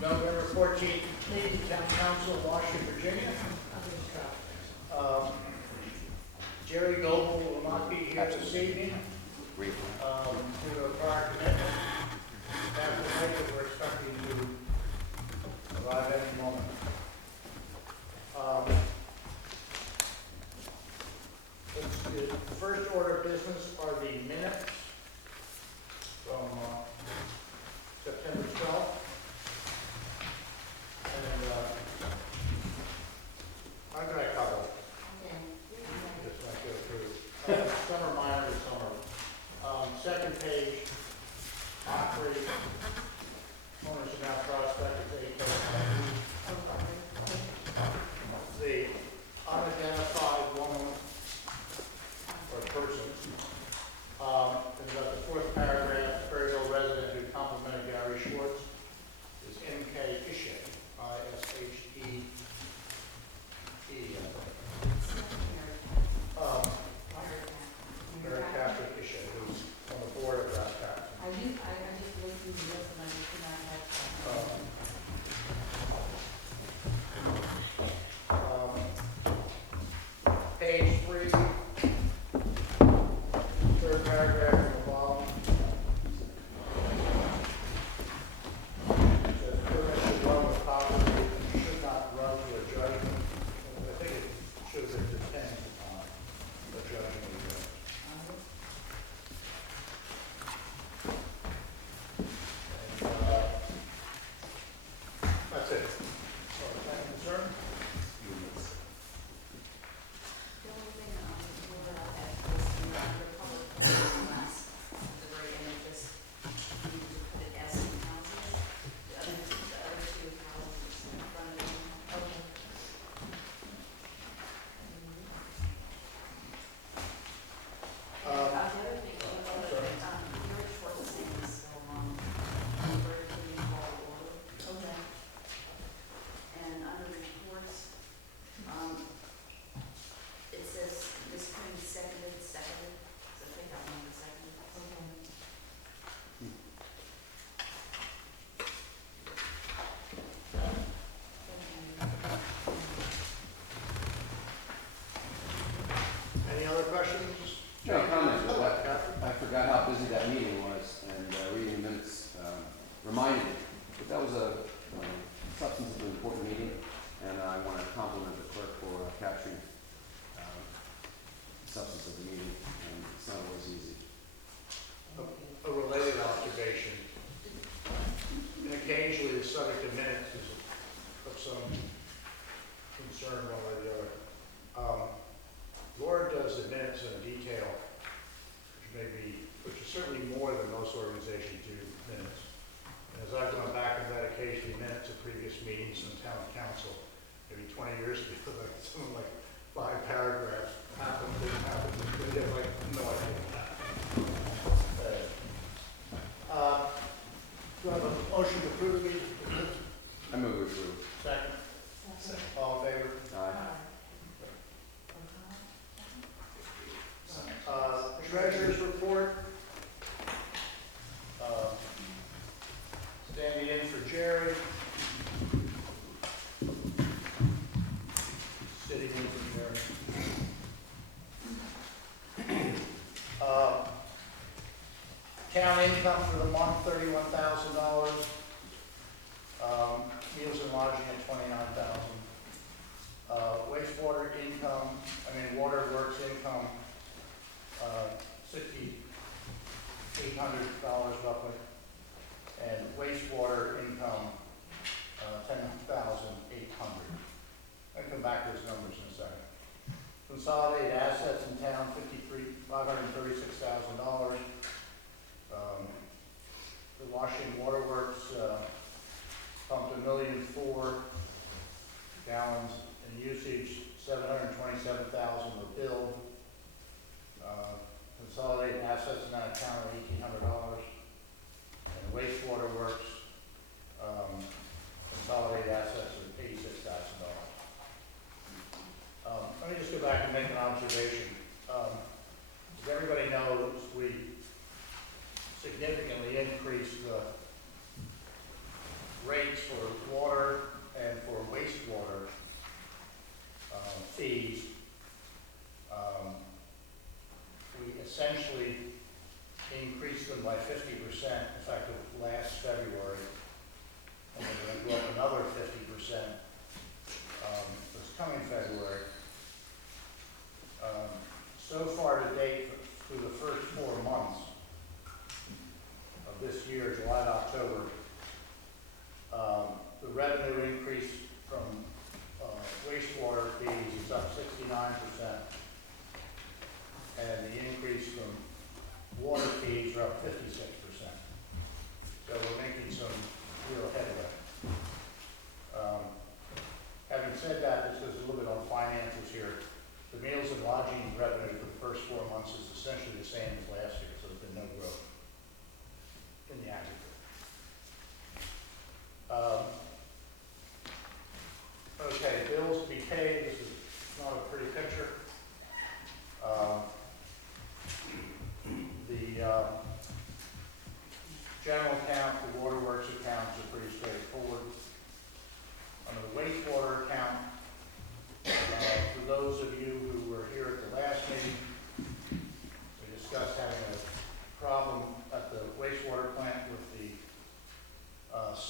November 14th, meeting, Town Council, Washington, Virginia. Jerry Goble will not be here this evening due to a prior commitment. After night, we're expecting to arrive any moment. The first order of business are the minutes from September 12th. And how can I cover it? Just like go through. Some are minor, some are. Second page, operating owners are now prospectors, the unidentified woman or person. There's about the fourth paragraph, Berryville resident who complimented Gary Schwartz is M.K. Ishe, I-S-H-E-E. Mary Catherine Ishe, who's on the board of Grass Path. I just looked through the list and I just did not have. Page 3, third paragraph from the bottom. It says, "Permit should run with property and should not run to a judgment." I think it should have been dependent on the judgment. That's it. So, is that concern? The only thing that I had was the public forum last, at the very end of this, we need to put it as in houses. The other two houses in front of them. Okay. The other thing, George Schwartz's name is still on, for the call order. Okay. And under reports, it says Ms. Quinn seconded, so I think that one was seconded. Okay. Any other questions? No comment, but I forgot how busy that meeting was, and reading the minutes reminded me. But that was a substantively important meeting, and I want to compliment the clerk for capturing the substance of the meeting, and it's not always easy. A related observation, and occasionally the subject of minutes is of some concern one way or the other. Laura does the minutes in detail, which is certainly more than most organizations do minutes. And as I've gone back and read occasionally minutes of previous meetings in town council, maybe 20 years ago, like something like 5 paragraphs, happened, didn't happen, they have like no idea what happened. Do I have a motion to approve the meeting? I move we approve. Second. All in favor? Aye. Treasurer's report. Standing in for Jerry. Sitting in for Jerry. Town income for the month, $31,000. Meals and lodging at $29,000. Wastewater income, waterworks income, $6,800 roughly, and wastewater income, $10,800. I'll come back to those numbers in a second. Consolidated assets in town, $536,000. The Washington Waterworks pumped 1,000,004 gallons in usage, 727,000 were billed. Consolidated assets in that account are $1,800. And wastewater works, consolidated assets are $86,000. Let me just go back and make an observation.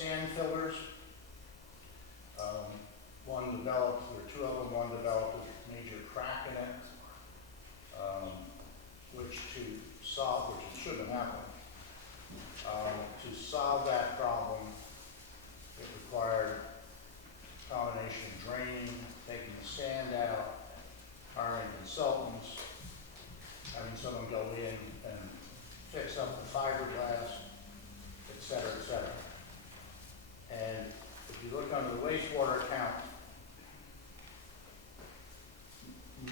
sand fillers. One developed, there were two of them, one developed a major crack in it, which it shouldn't have happened. To solve that problem, it required a combination of draining, taking the sand out, hiring consultants, having someone go in and fix up the fiberglass, et cetera, et cetera. And if you look under the wastewater account,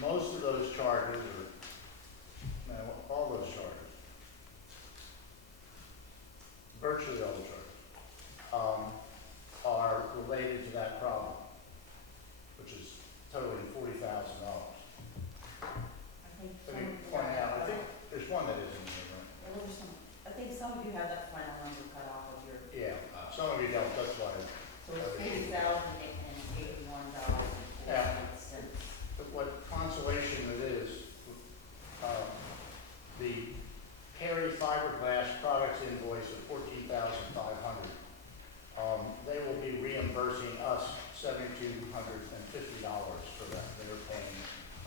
most of those charges, all those charges, virtually all the charges, are related to that problem, which is totaling $40,000. I think Let some me of you point have out, I that think cut there's one that isn't here, right? off. Yeah, there's some, I think some of you have that final number cut off of your, Yeah, some of you don't, that's why. so it's $40,081 Yeah. and 40 cents. But what consolation it is, the Perry Fiberglass Products invoice of $14,500. They will be reimbursing us $7,250 for that. They're paying,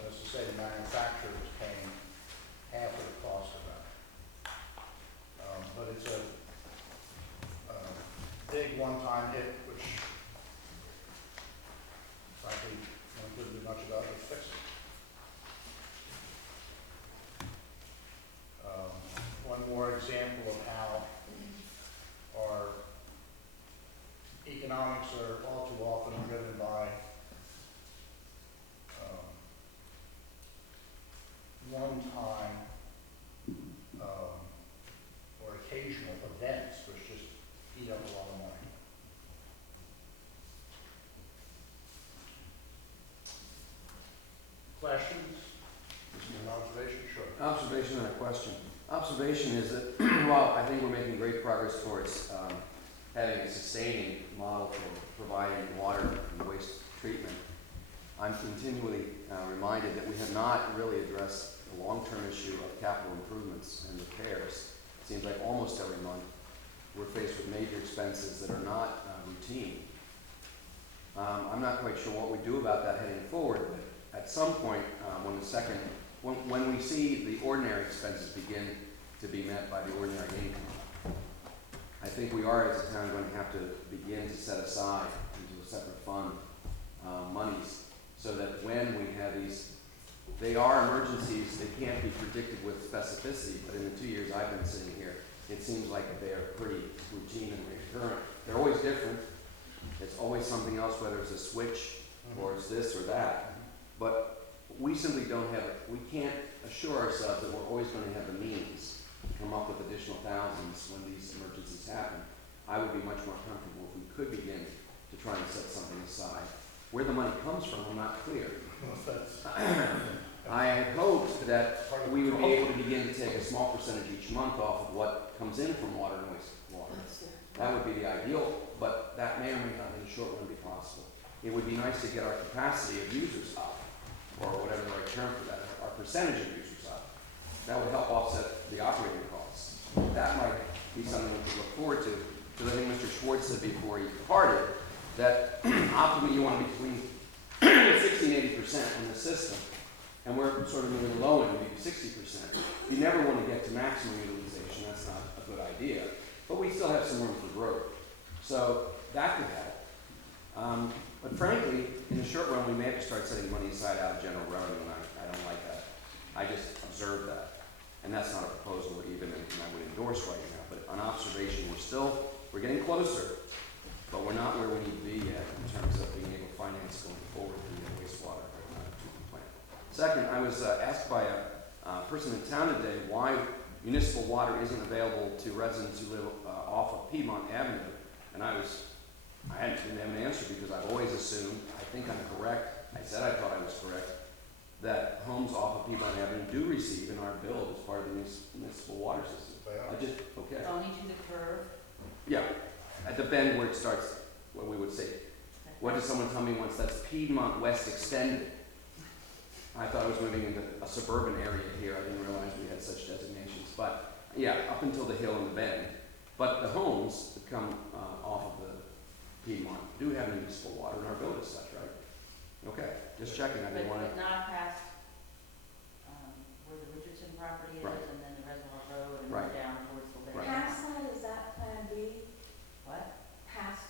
let's just say the manufacturer is paying half of the cost of that. But it's a big one-time hit, which frankly, no one could do much about it, fix it. One more example of how our economics are all too often driven by one-time or occasional events, which just eat up a lot of money. Questions? An observation? Sure. Observation and a question. Observation is that while I think we're making great progress towards having a sustaining model for providing water and waste treatment, I'm continually reminded that we have not really addressed the long-term issue of capital improvements and repairs. It seems like almost every month we're faced with major expenses that are not routine. I'm not quite sure what we do about that heading forward, but at some point when we see the ordinary expenses begin to be met by the ordinary income, I think we are as a town going to have to begin to set aside into a separate fund monies so that when we have these, they are emergencies, they can't be predicted with specificity, but in the 2 years I've been sitting here, it seems like they are pretty routine and recurrent. They're always different. It's always something else, whether it's a switch or it's this or that. But we simply don't have, we can't assure ourselves that we're always going to have the means to come up with additional thousands when these emergencies happen. I would be much more comfortable if we could begin to try and set something aside. Where the money comes from, I'm not clear. I had hoped that we would be able to begin to take a small percentage each month off of what comes in from water and wastewater. That would be the ideal, but that may or may not in the short run be possible. It would be nice to get our capacity of users up, or whatever the right term for that, our percentage of users up. That would help offset the operating costs. That might be something we could look forward to, because I think Mr. Schwartz said before he departed that optimally you want to be between 60 and 80% in the system, and we're sort of moving low end, maybe 60%. You never want to get to maximum utilization. That's not a good idea. But we still have some room for growth. So that could help. But frankly, in the short run, we may have to start setting money aside out of general revenue, and I don't like that. I just observed that. And that's not a proposal or even anything I would endorse right now. But on observation, we're getting closer, but we're not where we need to be yet in terms of being able to finance going forward the wastewater treatment plant. Second, I was asked by a person in town today why municipal water isn't available to residents who live off of Piedmont Avenue, and I didn't have an answer because I've always assumed, I think I'm correct, I said I thought I was correct, that homes off of Piedmont Avenue do receive in our bill as part of the municipal water system. Okay. Only to the curve. Yeah, at the bend where it starts, what we would say. What did someone tell me once? That's Piedmont West Extended. I thought I was moving into a suburban area here. I didn't realize we had such designations. But yeah, up until the hill and the bend. But the homes that come off of the have municipal water in our bill as such, right? Okay, just checking, I didn't wanna, But not past, where the Richardson property is, Right. and then the Reservoir Road, and Right. then down towards the lake. Right. Past that, is that Plan B? What? Past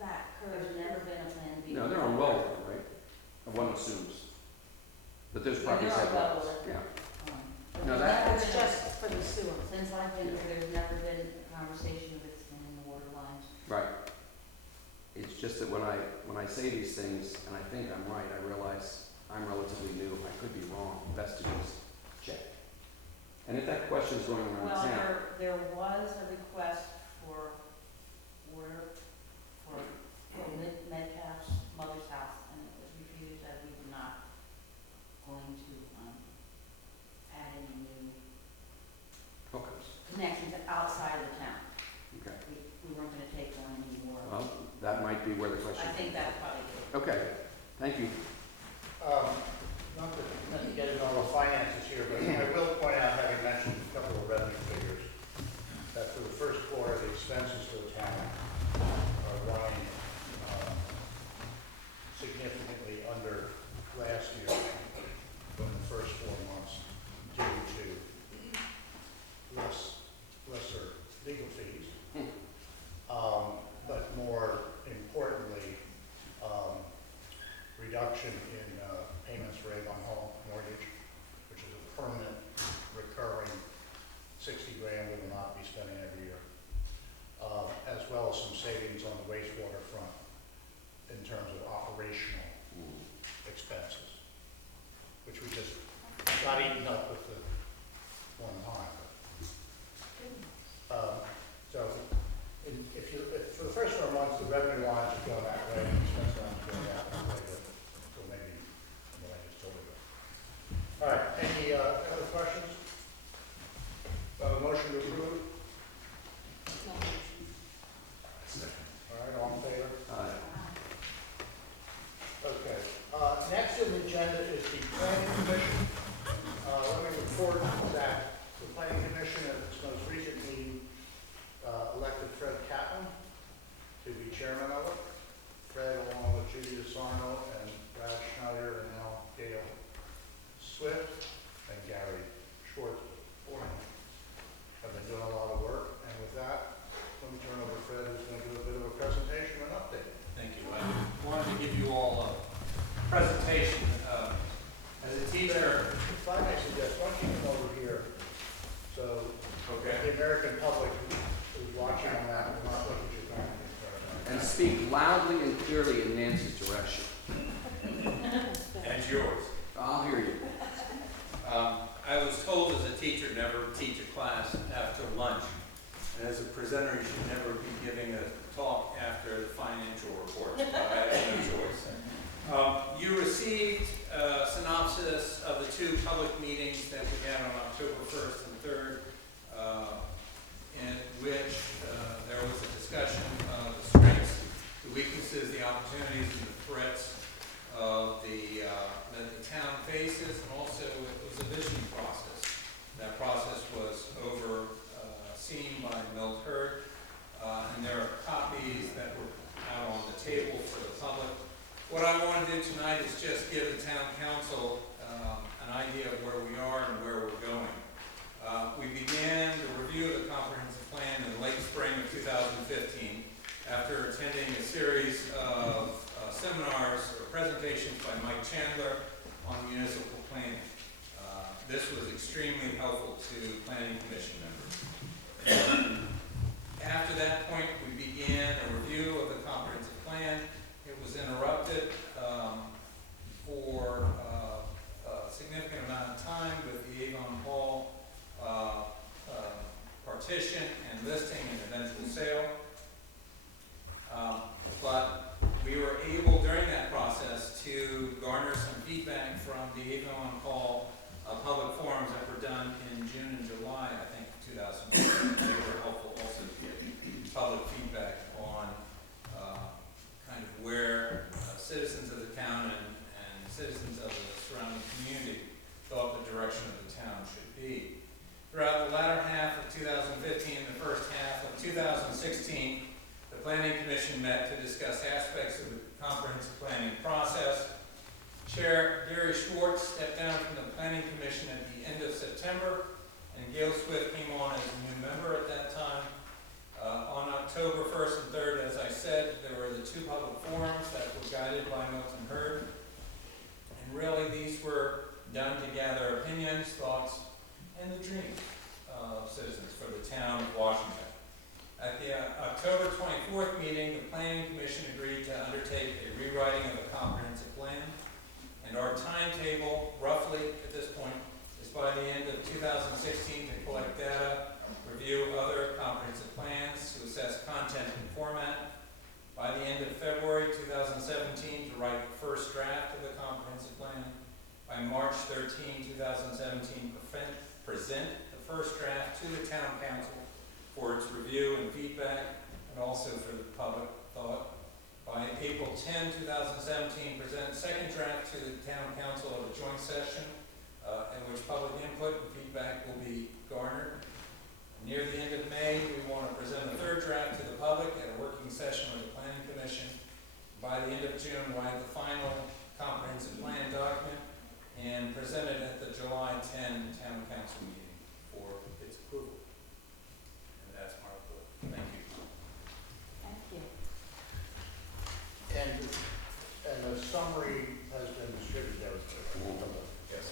that curve? There's never been a Plan B. no, they're on well, right? One assumes. But there's Yeah, properties they're that on well, wells, yeah. But No, there's that- never That's been a- just for the sewer. Since I've been here, there's never been a conversation of extending the water lines. Right. It's just that when I say these things, and I think I'm right, I realize I'm relatively new, I could be wrong, best to just check. And if that question is going around Well, town, there was a request for water for Metcalf's mother's house, and it was refused as we were not going to, add any new hookers, connections outside of the town. okay. We weren't gonna take on any more. Well, that might be where the question. I think that's probably good. Okay, thank you. Not to get into all the finances here, but I will point out, having mentioned a couple of revenue figures, that for the first quarter, the expenses for the town are running significantly under last year from the first 4 months due to lesser legal fees. But more importantly, reduction in payments for Avon Hall mortgage, which is a permanent, recurring 60 grand we will not be spending every year, as well as some savings on the wastewater front in terms of operational expenses, which we just got eaten up with the one time. So if for the first 4 months, the revenue lines are going that way, and the expense lines are going that way, so maybe what I just told you. All right, any other questions? Motion to approve? All right, all in favor? Okay, next on the agenda is the planning commission. Let me report that the planning commission at its most recent meeting elected Fred Kaitlin to be chairman of it. Fred, along with Judy DeSarno and Brad Schneider, and now Gail Swift and Gary Schwartz, have been doing a lot of work. And with that, let me turn over to Fred, who's going to do a bit of a presentation and update. Thank you. I wanted to give you all a presentation. As a teacher, If I may suggest, why don't you come over here, so okay, the American public who's watching on that will not look at your back. And speak loudly and clearly in Nancy's direction. and yours. I'll hear you. I was told as a teacher never teach a class after lunch. And as a presenter, you should never be giving a talk after the financial report. I had no choice. You received a synopsis of the 2 public meetings that we had on October 1st and 3rd, in which there was a discussion of the strengths, the weaknesses, the opportunities, and the threats of that the town faces, and also it was a vision process. That process was overseen by Milt Hurd, and there are copies that were out on the table for the public. What I want to do tonight is just give the town council an idea of where we are and where we're going. We began the review of the comprehensive plan in late spring of 2015 after attending a series of seminars or presentations by Mike Chandler on municipal planning. This was extremely helpful to planning commission members. After that point, we began a review of the comprehensive plan. It was interrupted for a significant amount of time with the Avon Hall partition and listing and eventual sale. But we were able during that process to garner some feedback from the Avon Hall public forums that were done in June and July, I think, 2015. They were helpful also to get public feedback on kind of where citizens of the town and citizens of the surrounding community thought the direction of the town should be. Throughout the latter half of 2015 and the first half of 2016, the Planning Commission met to discuss aspects of the comprehensive planning process. Chair Gary Schwartz stepped down from the Planning Commission at the end of September, and Gail Swift came on as a new member at that time. On October 1st and 3rd, as I said, there were the 2 public forums that were guided by Milton Hurd. And really, these were done to gather opinions, thoughts, and the dreams of citizens for the town of Washington. At the October 24th meeting, the Planning Commission agreed to undertake a rewriting of the comprehensive plan. And our timetable, roughly at this point, is by the end of 2016 to collect data, review other comprehensive plans, to assess content and format. By the end of February 2017, to write the first draft of the comprehensive plan. By March 13, 2017, present the first draft to the town council for its review and feedback, and also for the public thought. By April 10, 2017, present second draft to the town council of a joint session in which public input and feedback will be garnered. Near the end of May, we want to present a third draft to the public at a working session of the Planning Commission. By the end of June, we'll have the final comprehensive plan document and present it at the July 10 town council meeting for its approval. And that's my report. Thank you. Thank you. And the summary has been distributed out to everyone. Yes.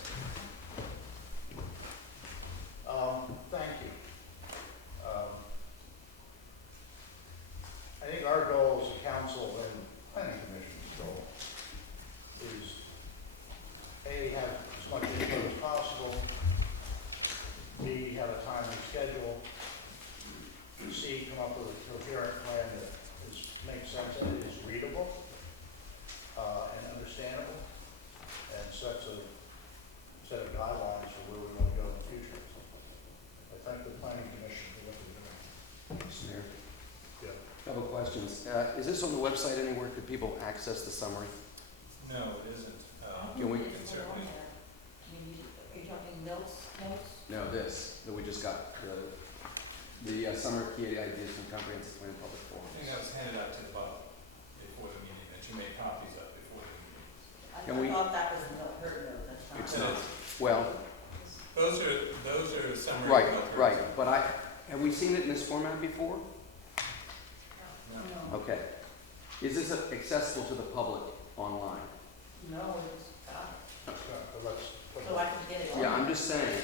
Thank you. I think our goal as a council and planning commission's goal is A, have as much input as possible, B, have a timely schedule, C, come up with a coherent plan that makes sense and is readable and understandable, and sets a set of guidelines for where we want to go in the future. I thank the planning commission for what they're doing. Mr. Mayor, Yeah. couple of questions. Is this on the website anywhere? Could people access the summary? No, it isn't. Can we- can certainly. I mean, are you talking notes? No, this, that we just got, the summer key ideas from comprehensive plan public I forums. think that was handed out to the public before the meeting, that you made copies of before the meeting. Can we- I thought that was a note, her note, that's not. It's not. Well, Those are summary. right, filters. right, but have we seen it in this format before? No. Okay. Is this accessible to the public online? No, it's, But let's. so I can get it. Yeah, I'm just saying,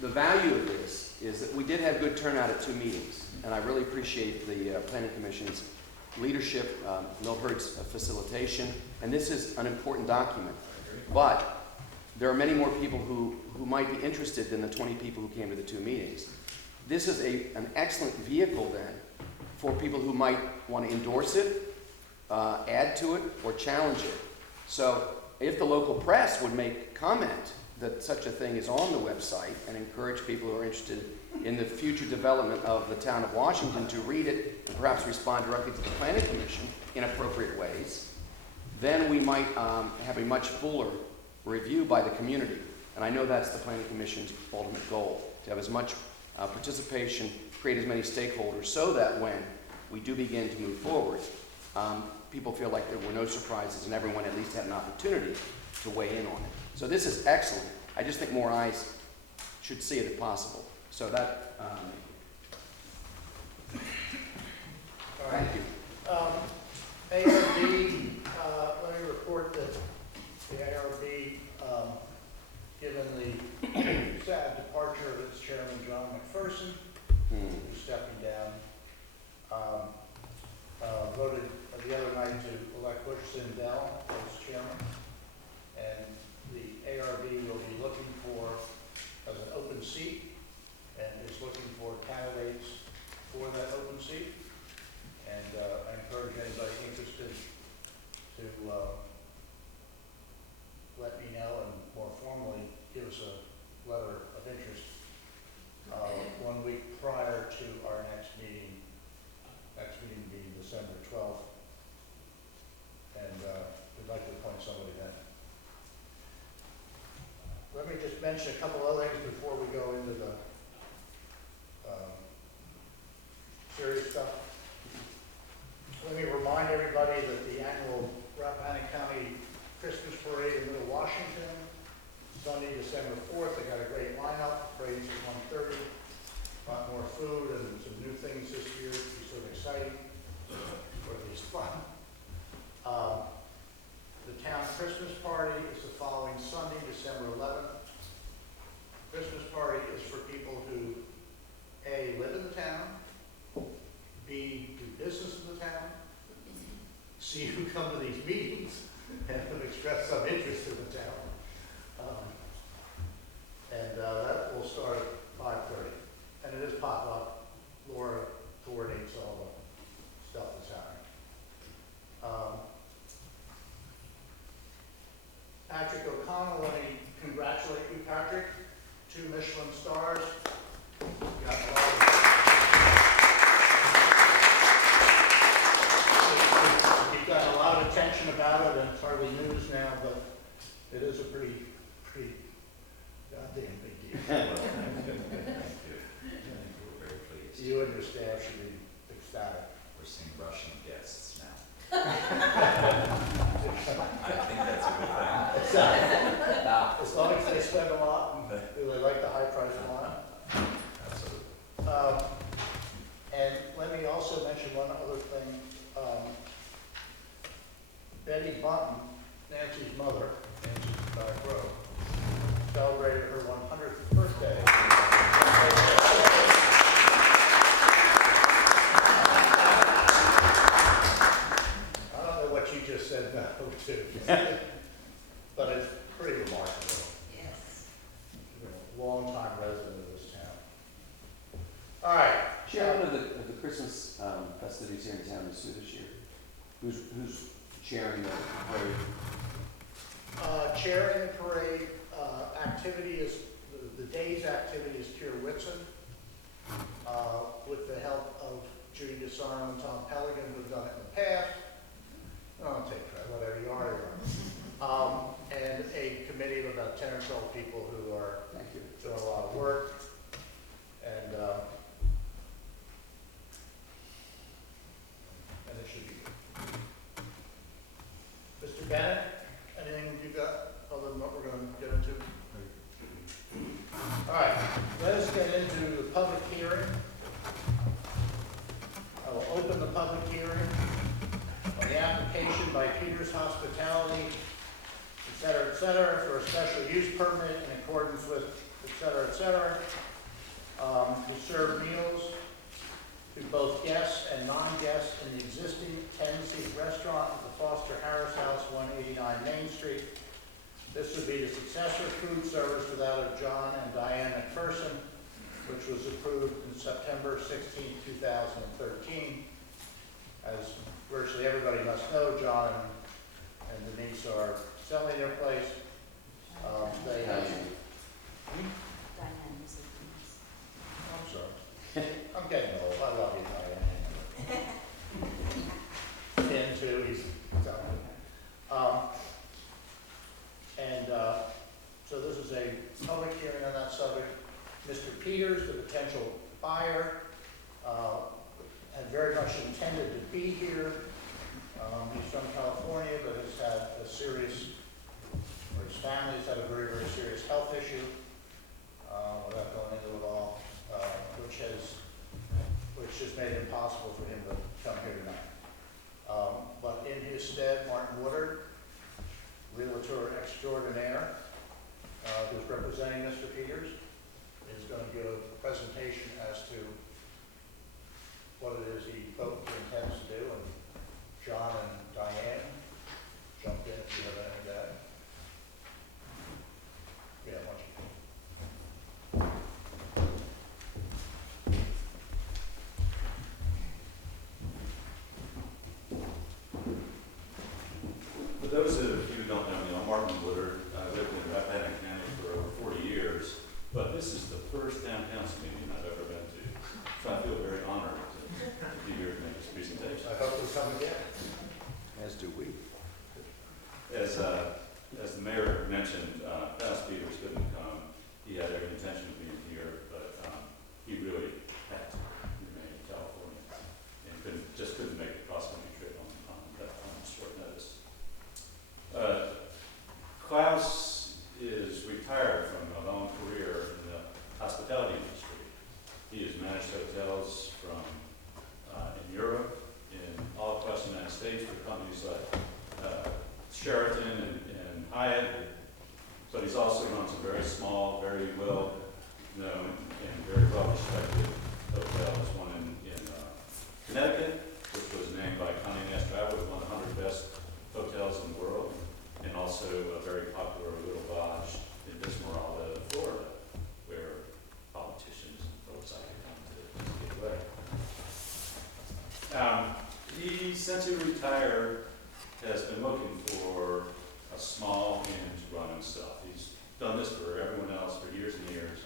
the value of this is that we did have good turnout at 2 meetings, and I really appreciate the Planning Commission's leadership, Milt Hurd's facilitation, and this is an important document. But there are many more people who might be interested than the 20 people who came to the 2 meetings. This is an excellent vehicle then for people who might want to endorse it, add to it, or challenge it. So if the local press would make comment that such a thing is on the website and encourage people who are interested in the future development of the town of Washington to read it and perhaps respond directly to the Planning Commission in appropriate ways, then we might have a much fuller review by the community. And I know that's the Planning Commission's ultimate goal, to have as much participation, create as many stakeholders, so that when we do begin to move forward, people feel like there were no surprises and everyone at least had an opportunity to weigh in on it. So this is excellent. I just think more eyes should see it if possible. So that, All right. thank you. ARB, let me report that the ARB, given the sad departure of its chairman, John McPherson, who's stepping down, voted the other night to elect Butch Sindell as chairman. And the ARB will be looking for, as an open seat, and is looking for candidates for that open seat. And I encourage anybody interested to let me know and more formally give us a letter of interest 1 week prior to our next meeting being December 12th. And we'd like to appoint somebody then. Let me just mention a couple other things before we go into the serious stuff. everybody that the annual Rappahannock County Christmas Parade in Middle Washington, Sunday, December 4th. They got a great lineup. Parade's at 1:30. A lot more food and some new things this year. It'll be sort of exciting, or at least fun. The town Christmas party is the following Sunday, December 11th. Christmas party is for people who, A, live in the town, B, do business in the town, C, who come to these meetings and have expressed some interest in the town. That will start at 5:30. And it is potluck. Laura coordinates all the stuff that's happening. Patrick O'Connell, let me congratulate you, Patrick. 2 Michelin stars. Got a lot of, you've got a lot of attention about it, and it's hardly news now, but it is a pretty goddamn big deal. Thank you. We're very pleased. You and your staff should be ecstatic. We're seeing Russian guests now. I think that's a good thing. As long as they spend a lot, and do they like the high price wine? Absolutely. And let me also mention one other thing. Betty Bunton, Nancy's mother, Nancy's back row, celebrated her 100th birthday. I don't know what you just said no to, but it's pretty remarkable. Yes. Longtime resident of this town. All right. Chairman of the Christmas festivities here in town is who this year? Who's chairing the parade? Chairing the parade, activity is, the day's activity is Kier Whitson, with the help of Judy DeSarno and Tom Pelican, who've done it in the past. I don't take credit, whatever you are. And a committee of about 10 or 12 people who are Thank you. doing a lot of work. And it should be good. Mr. Bennett, anything you got other than what we're going to get into? All right, let us get into the public hearing. I will open the public hearing on the application by Peters Hospitality, et cetera, for a special use permit in accordance with, et cetera, to serve meals to both guests and non-guests in the existing 10-seat restaurant at the Foster Harris House, 189 Main Street. This would be the successor food service to that of John and Diane McPherson, which was approved in September 16, 2013. As virtually everybody must know, John and Denise are selling their place. They have. Diane, you said Denise. I'm sorry. I'm getting old. I love you, Diane. Ken too, he's telling me. So this is a public hearing on that subject. Mr. Peters, the potential buyer, had very much intended to be here. He's from California, but has had a serious, or his family's had a very, very serious health issue, without going into it all, which just made it impossible for him to come here tonight. But in his stead, Martin Woodard, Realtor extraordinaire, who's representing Mr. Peters, is going to give a presentation as to what it is he both intends to do, and John and Diane, jump in if you have anything to add. Yeah, why don't you? For those of you who don't know me, I'm Martin Woodard. I lived in Rappahannock County for over 40 years, but this is the first town council meeting I've ever been to. So I feel very honored to be here to make this presentation. I hope you'll come again. As do we. As the mayor mentioned, Klaus Peters couldn't come. He had every intention of being here, but he really had to remain in California and couldn't make the cross-country trip on stays for companies like Sheraton and Hyatt, but he's also run some very small, very well-known, and very well-respected hotels. One in Connecticut, which was named by Condé Nast Traveler as one of the 100 best hotels in the world, and also a very popular Little Lodge in Esmeralda, Florida, where politicians and folks like to come to get away. He, since he retired, has been looking for a small inn to run himself. He's done this for everyone else for years and years,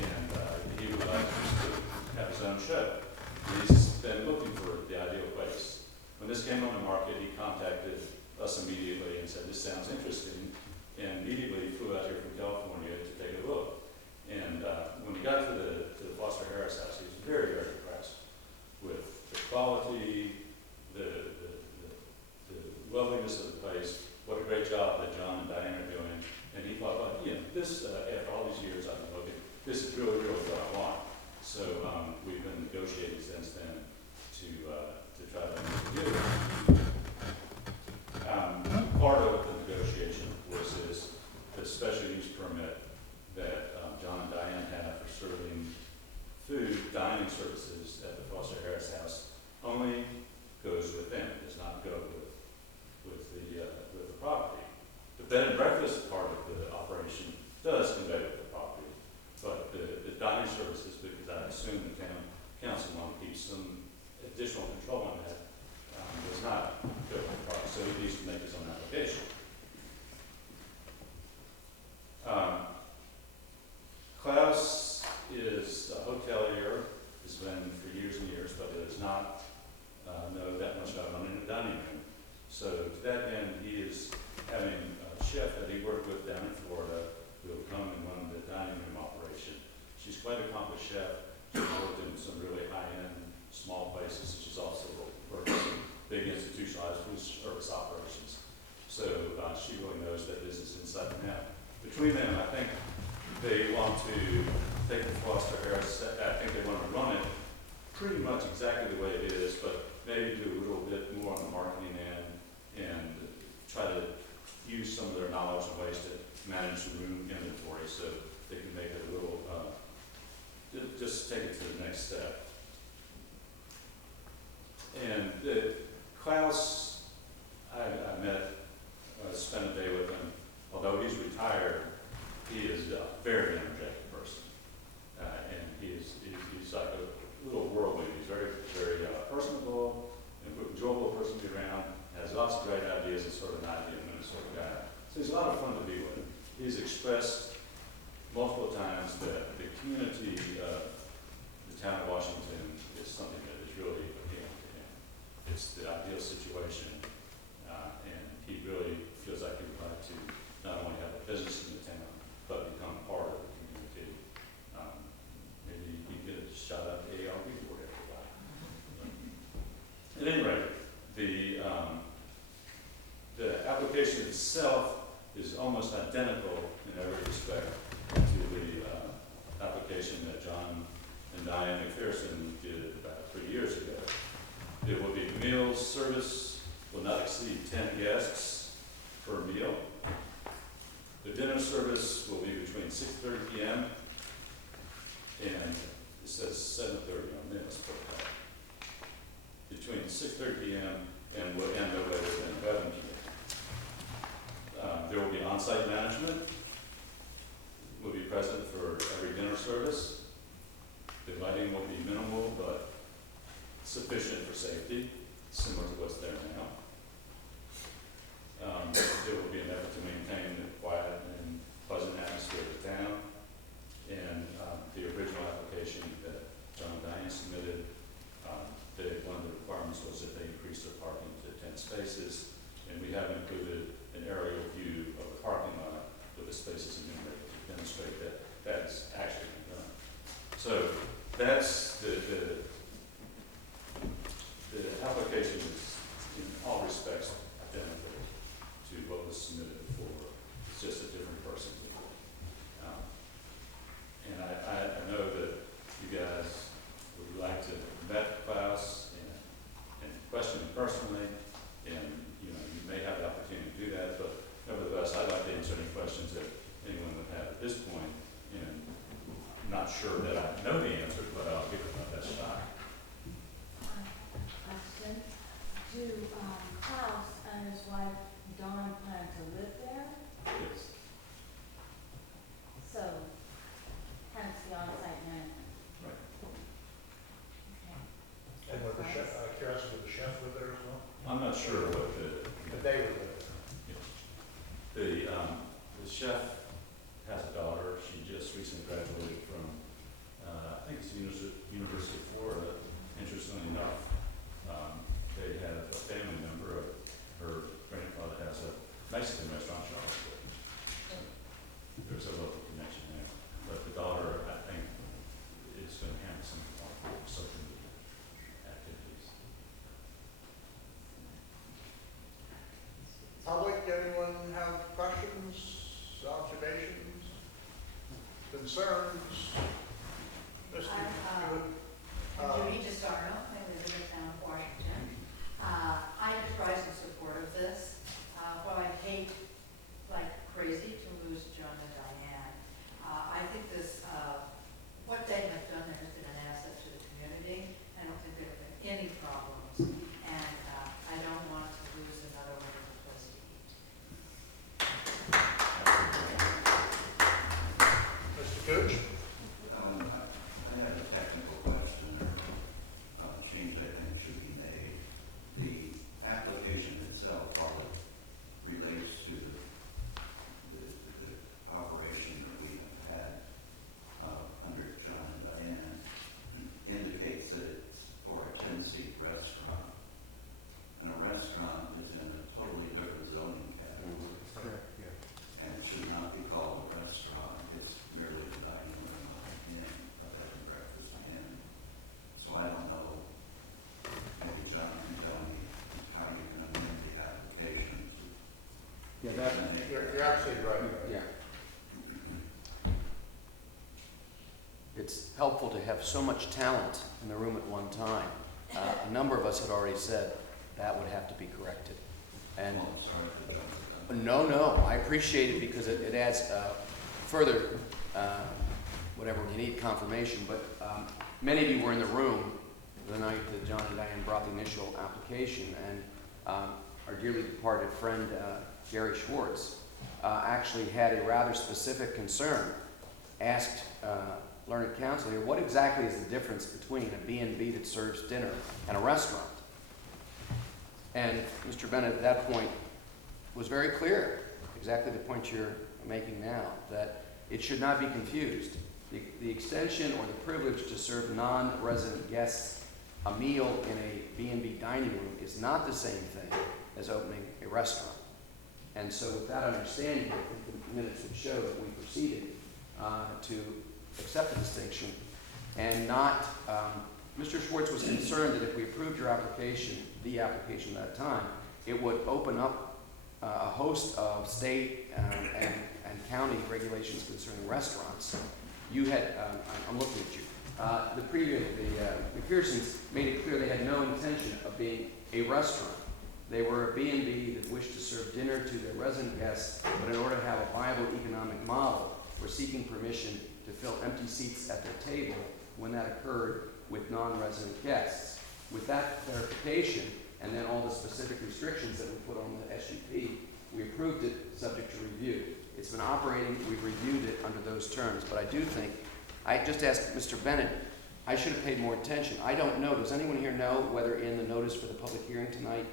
and he would like to have his own show. He's been looking for the ideal place. When this came on the market, he contacted us immediately and said, "This sounds interesting," and immediately flew out here from California to take a look. And when he got to the Foster Harris house, he was very, very impressed with the quality, the loveliness of the place, what a great job that John and Diane are doing. And he thought, well, this, after all these years I've been looking, this is really, really what I want. So we've been negotiating since then to try to make a deal. Part of the negotiation, of course, is the special use permit that John and Diane have for serving food, dining services at the Foster Harris house only goes with them. It does not go with the property. The bed and breakfast part of the operation does convey with the property, but the dining services, because I assume the town council want to keep some additional control on that, does not go with the property, so he needs to make his own application. Klaus is a hotelier, has been for years and years, but does not know that much about running a dining room. So to that end, he is having a chef that he worked with down in Florida who will come and run the dining room operation. She's quite an accomplished chef. She's worked in some really high-end small places. She's also worked in big institutionalized food service operations. So she really knows that business inside and out. Between them, I think they want to take the Foster Harris, I think they want to run it pretty much exactly the way it is, but maybe do a little bit more on the marketing end and try to use some of their knowledge and ways to manage the room inventory so they can make it a little, just take it to the next step. And Klaus, I met, spent a day with him. Although he's retired, he is a very energetic person. And he's like a little worldly. He's very, very personable, and enjoyable person to be around, has lots of great ideas, and sort of an idea Minnesota guy. So he's a lot of fun to be with. He's expressed multiple times that the community of the town of Washington is something that is really appealing to him. It's the ideal situation, and he really feels like he would like to not only have a business in the town, but become part of the community. Maybe he could get a shout out to the ARB board after a while. At any rate, the application itself is almost identical in every respect to the application that John and Diane McPherson did about 3 years ago. It will be meals service will not exceed 10 guests per meal. The dinner service will be between 6:30 p.m. and it says 7:30 on this, but between 6:30 p.m. and will end no later than 11 p.m. There will be on-site management, will be present for every dinner service. The lighting will be minimal, but sufficient for safety, similar to what's there now. There will be an effort to maintain the quiet and pleasant atmosphere of the town. And the original application that John and Diane submitted, one of the requirements was that they increase their parking to 10 spaces. And we have included an aerial view of the parking lot with the spaces enumerated to demonstrate that that is actually been done. So that's the application is not sure what But they were living. the chef has a daughter. She just recently graduated from, I think it's the University of Florida. Interestingly enough, they have a family member of her grandfather has a Mexican restaurant in Charlottesville. So there's a local connection there. But the daughter, I think, is going to have some social media activities. Public, anyone have questions, observations, concerns? Mr. I'm Judy DeSarno, I live in the town of Washington. I just rise in support of this. While I hate like crazy to lose John and Diane, I think this, what they have done there has been an asset to the community. I don't think there have been any problems, and I don't want to lose another wonderful place to eat. Mr. Gooch? I have a technical question, or change I think should be made. The application itself, while it relates to the operation that we have had under John and Diane, indicates that it's for a 10-seat restaurant. And a restaurant is in a totally different zoning category. Correct, yeah. And it should not be called a restaurant. It's merely a dining room or an inn, a bed and breakfast inn. So I don't know, maybe John can tell me how you can amend the application to. Yeah, that, You're absolutely right. yeah. It's helpful to have so much talent in the room at one time. A number of us had already said that would have to be corrected. And Well, sorry for jumping. no, I appreciate it because it adds further, whatever you need confirmation, but many of you were in the room the night that John and Diane brought the initial application, and our dearly departed friend Gary Schwartz actually had a rather specific concern, asked learned counsel here, what exactly is the difference between a B&B that serves dinner and a restaurant? And Mr. Bennett at that point was very clear, exactly the point you're making now, that it should not be confused. The extension or the privilege to serve non-resident guests a meal in a B&B dining room is not the same thing as opening a restaurant. And so with that understanding, I think the minutes would show that we proceeded to accept the distinction and not, Mr. Schwartz was concerned that if we approved your application, the application at that time, it would open up a host of state and county regulations concerning restaurants. You had, I'm looking at you. The McPhersons made it clear they had no intention of being a restaurant. They were a B&B that wished to serve dinner to their resident guests, but in order to have a viable economic model, were seeking permission to fill empty seats at their table when that occurred with non-resident guests. With that clarification, and then all the specific restrictions that we put on the SUP, we approved it subject to review. It's been operating, we've reviewed it under those terms, but I do think, I just asked Mr. Bennett, I should have paid more attention. I don't know, does anyone here know whether in the notice for the public hearing tonight,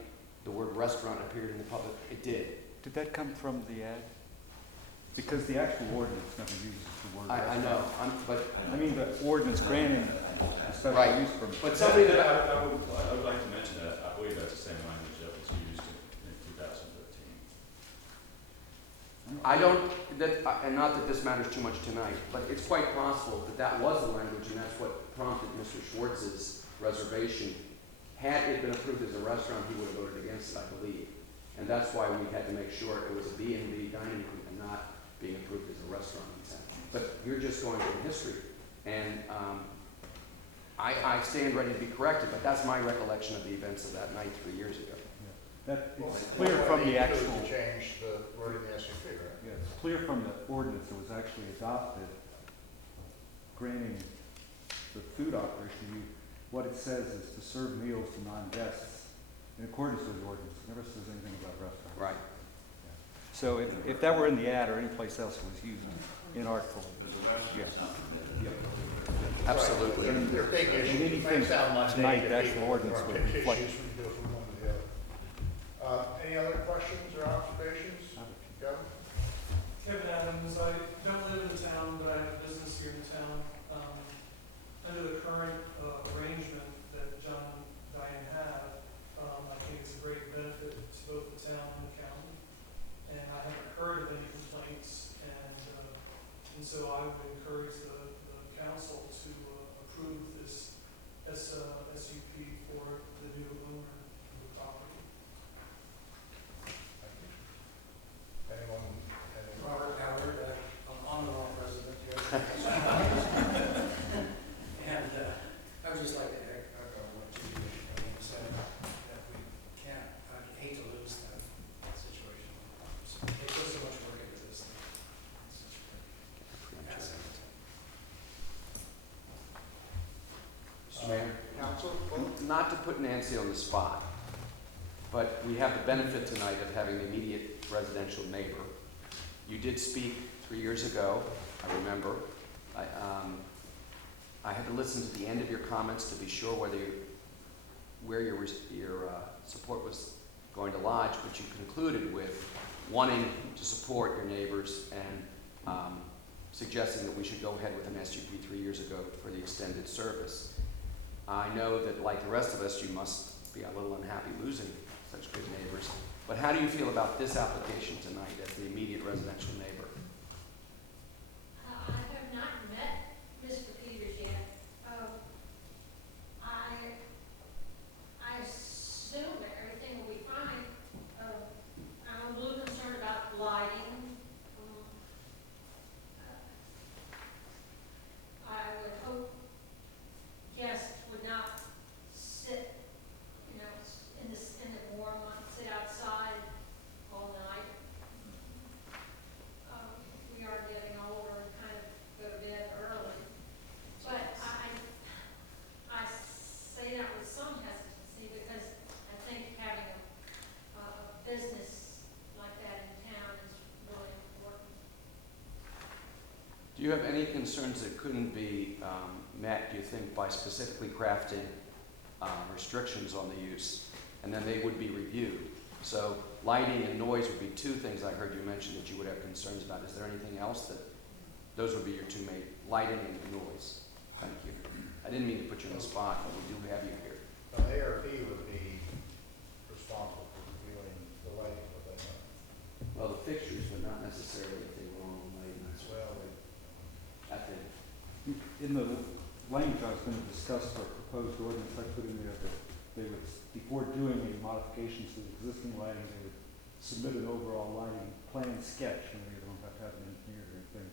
the word restaurant appeared in the public? It did. Did that come from the ad? Because the actual ordinance never uses the word I restaurant. know, but, I mean, the ordinance granting a special Right. use permit. but somebody that, I would like to mention that I believe that's the same language that was used in 2015. I don't, and not that this matters too much tonight, but it's quite possible that that was the language and that's what prompted Mr. Schwartz's reservation. Had it been approved as a restaurant, he would have voted against it, I believe. And that's why we had to make sure it was a B&B dining room and not being approved as a restaurant. But you're just going from history. And I stand ready to be corrected, but that's my recollection of the events of that night 3 years ago. Yeah. That, it's clear from the actual, To change the word in the SUP, right? yeah, it's clear from the ordinance that was actually adopted, granting the food operation, what it says is to serve meals to non-guests in accordance with the ordinance. It never says anything about restaurants. Right. So if that were in the ad or anyplace else, it was used inartfully. Because the restaurant's not permitted. Absolutely. Right. They're big issues. It may anything sound mundane tonight, to the actual people, ordinance or would big reflect- issues when you go from one to the other. And so I would encourage the council to approve this SUP for the new owner of the property. Anyone? Robert Howard, I'm on and off resident here. And I would just like to echo what Judy said, that we can't, I hate to lose that situation. So they put so much work into this thing. It's such a great asset. Mr. Mayor? Council, vote? Not to put Nancy on the spot, but we have the benefit tonight of having the immediate residential neighbor. You did speak 3 years ago, I remember. I had to listen to the end of your comments to be sure where your support was going to lodge, but you concluded with wanting to support your neighbors and suggesting that we should go ahead with an SUP 3 years ago for the extended service. I know that, like the rest of us, you must be a little unhappy losing such good neighbors. But how do you feel about this application tonight as the immediate residential neighbor? I have not met Mr. Peters yet. I assume that everything will be fine. I'm a little concerned about lighting. I would hope guests would not sit, in the warm months, sit outside all night. We are getting older and kind of go to bed early. But I say that with some hesitancy because I think having a business like that in town is really important. Do you have any concerns that couldn't be met, do you think, by specifically crafting restrictions on the use? And then they would be reviewed. So lighting and noise would be two things I heard you mention that you would have concerns about. Is there anything else that, those would be your two main, lighting and noise? Thank you. I didn't mean to put you on the spot, but we do have you here. ARB would be responsible for reviewing the lighting, would they not? Well, the fixtures, but not necessarily if they were on lighting as well. I think. In the language I was going to discuss for proposed ordinance, I put in there that they would, before doing any modifications to the existing lighting, they would submit an overall lighting plan sketch, and they don't have to have an engineer or anything,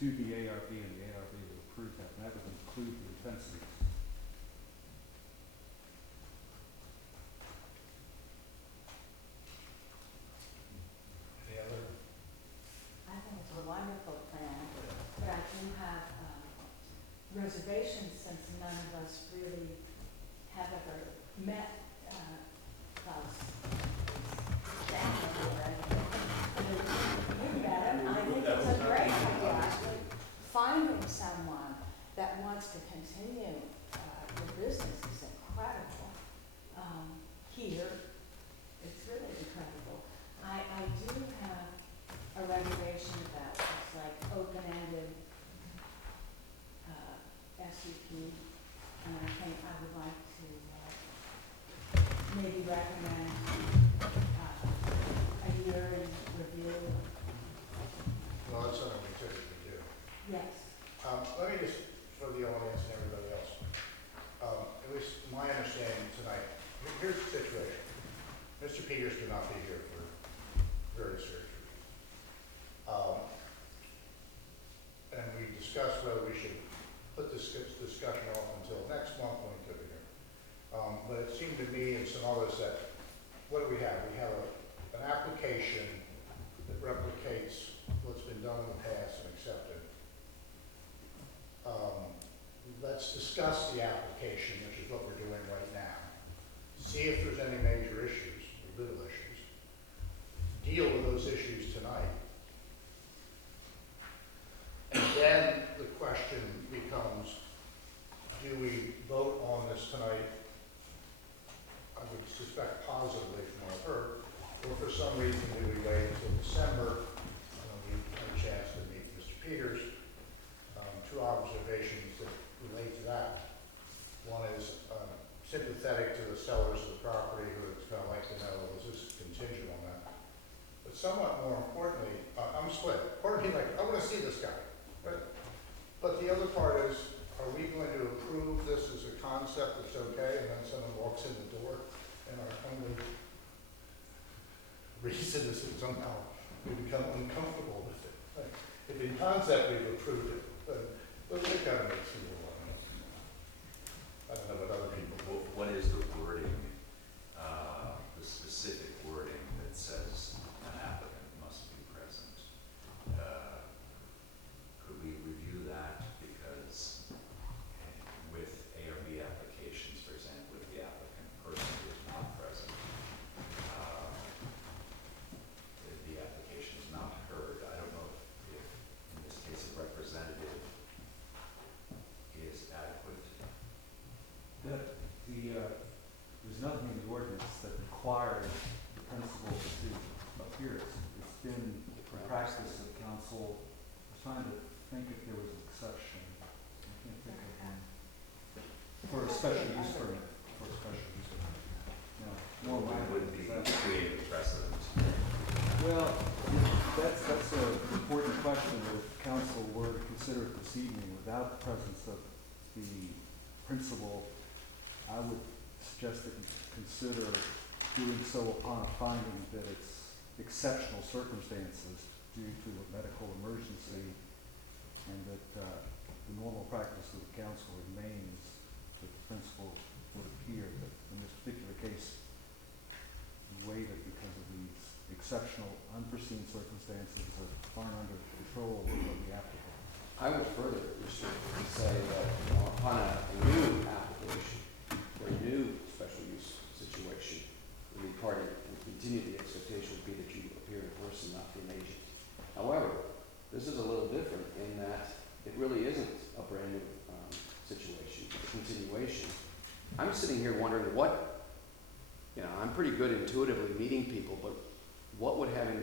to the ARB, and the ARB would approve that, and that would include the intensities. Any other? I think it's a wonderful plan, but I do have reservations since none of us really have ever met Klaus. You met him. I think it's a great idea. Actually, finding someone that wants to continue your business is incredible. Here, it's really incredible. I do have a reservation about it's like open-ended SUP, and I think I would like to maybe recommend a year in review. Well, that's something we typically do. Yes. Let me just, for the audience and everybody else, at least my understanding tonight, here's the situation. Mr. Peters could not be here for various reasons. And we discussed whether we should put this discussion off until next month when he could be here. But it seemed to me and some others that, what do we have? We have an application that replicates what's been done in the past and accepted. Let's discuss the application, which is what we're doing right now. See if there's any major issues, or little issues. Deal with those issues tonight. And then the question becomes, do we vote on this tonight? I would suspect positively from what I've heard, or for some reason do we wait until December? We had a chance to meet Mr. Peters. Two observations that relate to that. One is sympathetic to the sellers of the property who would kind of like to know, is this contingent on that? But somewhat more importantly, I'm split. Part of me like, I want to see this guy. the other part is, are we going to approve this as a concept that's okay, and then someone walks in the door, and our only reason is that somehow we become uncomfortable with it? Like, if in concept we've approved it, but it kind of makes me a little, I don't know what other people do. What is the wording, the specific wording that says an applicant must be present? Could we review that? Because with A or B applications, for example, if the applicant personally is not present, the application is not heard. I don't know if in this case a representative is adequate. There's nothing in the ordinance that requires the principal to appear. It's been the practice of council. I was trying to think if there was an exception. I can't think of one. For a special use permit, No, more Would be create a precedent. Well, that's an important question that if council were to consider it this evening without the presence of the principal, I would suggest that you consider doing so upon a finding that it's exceptional circumstances due to a medical emergency, and that the normal practice of the council remains that the principal would appear. But in this particular case, you waive it because of these exceptional, unforeseen circumstances that aren't under the control of the applicant. I would further restrict it and say that upon a new application, or a new special use situation, the party and continue the expectation would be that you appear in person, not be an agent. However, this is a little different in that it really isn't a brand new situation, it's a continuation. I'm sitting here wondering I'm pretty good intuitively meeting people, but what would having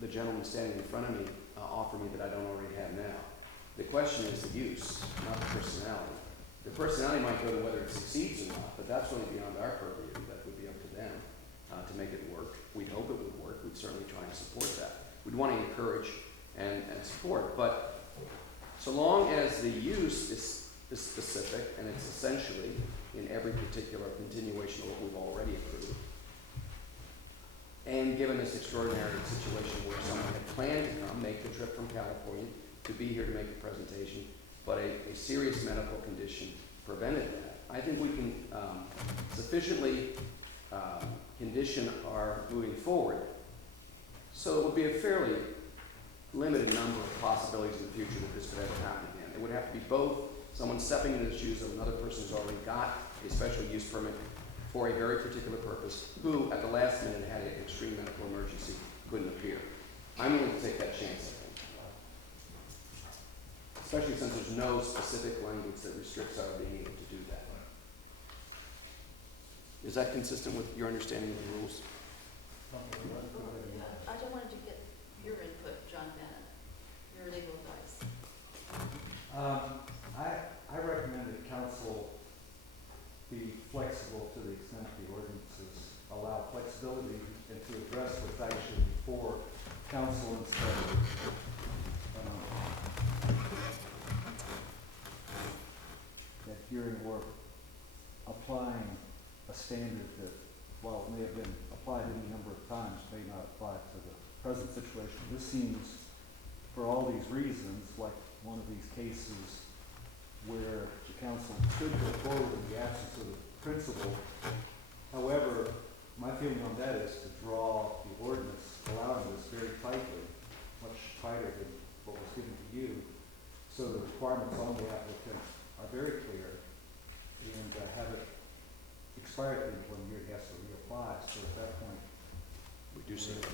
the gentleman standing in front of me offer me that I don't already have now? The question is the use, not the personality. The personality might go to whether it succeeds or not, but that's really beyond our purview. That would be up to them to make it work. We'd hope it would work. We'd certainly try and support that. We'd want to encourage and support, but so long as the use is specific and it's essentially in every particular continuation of what we've already approved, and given this extraordinary situation where someone had planned to come, make the trip from California to be here to make a presentation, but a serious medical condition prevented that, I think we can sufficiently condition our moving forward so it would be a fairly limited number of possibilities in the future that this could ever happen again. It would have to be both someone stepping into the shoes of another person who's already got a special use permit for a very particular purpose, who at the last minute had an extreme medical emergency, couldn't appear. I'm willing to take that chance, I think. Especially since there's no specific language that restricts our being able to do that. Is that consistent with your understanding of the rules? I just wanted to get your input, John Bennett, your legal advice. I recommend that council be flexible to the extent the ordinances allow flexibility and to address what's actually before council instead of adhering or applying a standard that, while it may have been applied any number of times, may not apply to the present situation. This seems, for all these reasons, like one of these cases where the council could go forward in the absence of the principal. However, my feeling on that is to draw the ordinance allowing this very tightly, much tighter than what was given to you, so the requirements on the applicant are very clear, and have it expire at the end of 1 year, he has to reapply, so at that point. We do see that.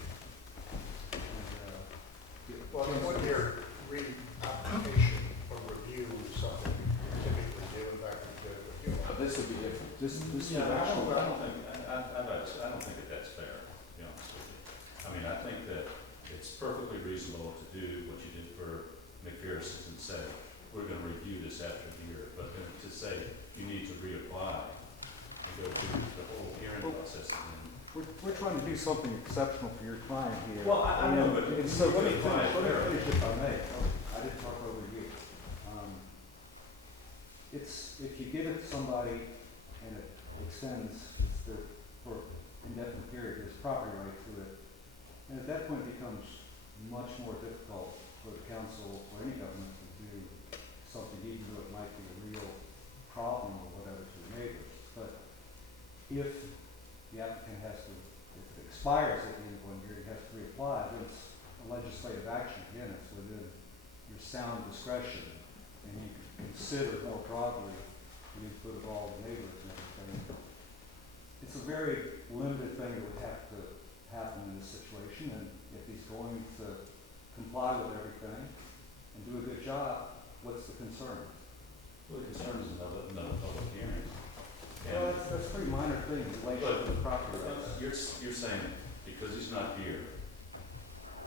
Well, in 1 year, re-application or review is something we typically do, in fact, we do it with you. But this would be different. This Yeah, is I actually. don't think that that's fair, to be honest with you. I mean, I think that it's perfectly reasonable to do what you did for McPherson's and say, we're gonna review this after a year, but then to say you need to reapply, and go through the whole hearing process and We're trying to do something exceptional for your client here. Well, I know, but It's so let me finish finish. if I may. I didn't talk over you. if you give it to somebody and it extends, for indefinite period, there's property right to it. And at that point, it becomes much more difficult for the council or any government to do something, even though it might be a real problem or whatever to the neighbors. But if the applicant has to, if it expires at the end of 1 year, he has to reapply, then it's a legislative action. Again, it's within your sound discretion, and you can consider more broadly the input of all the neighbors and everything. It's a very limited thing that would have to happen in this situation, and if he's going to comply with everything and do a good job, what's the concern? Well, the concern is no public hearings. Well, that's a pretty minor thing in relation to the property rights. You're saying because he's not here,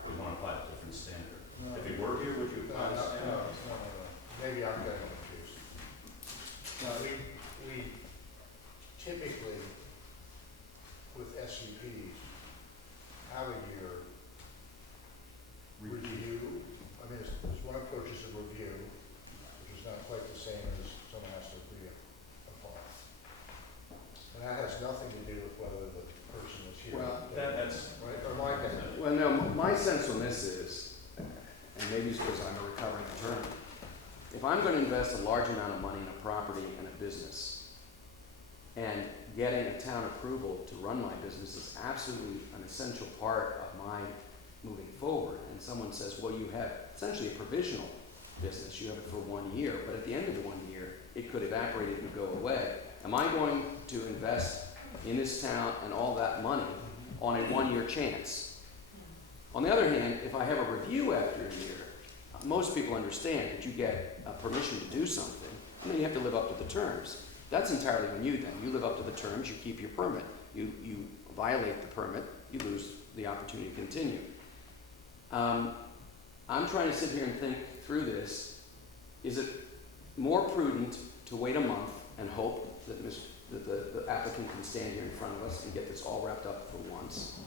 we want to apply a different standard. No. If he were here, would you apply the standard? No. Maybe I'm getting confused. No, we typically, with SUPs, have a year review. I mean, there's one approach is a review, which is not quite the same as someone has to reapply. And that has nothing to do with whether the person is here. Well, That's Right, or my opinion. Well, no, my sense on this is, and maybe it's because I'm a recovering attorney, if I'm going to invest a large amount of money in a property and a business, and getting a town approval to run my business is absolutely an essential part of my moving forward, and someone says, well, you have essentially a provisional business, you have it for 1 year, but at the end of the 1 year, it could evaporate and go away. Am I going to invest in this town and all that money on a 1 year chance? On the other hand, if I have a review after a year, most people understand that you get permission to do something, and then you have to live up to the terms. That's entirely on you then. You live up to the terms, you keep your permit. You violate the permit, you lose the opportunity to continue. I'm trying to sit here and think through this. Is it more prudent to wait a month and hope that the applicant can stand here in front of us and get this all wrapped up for once?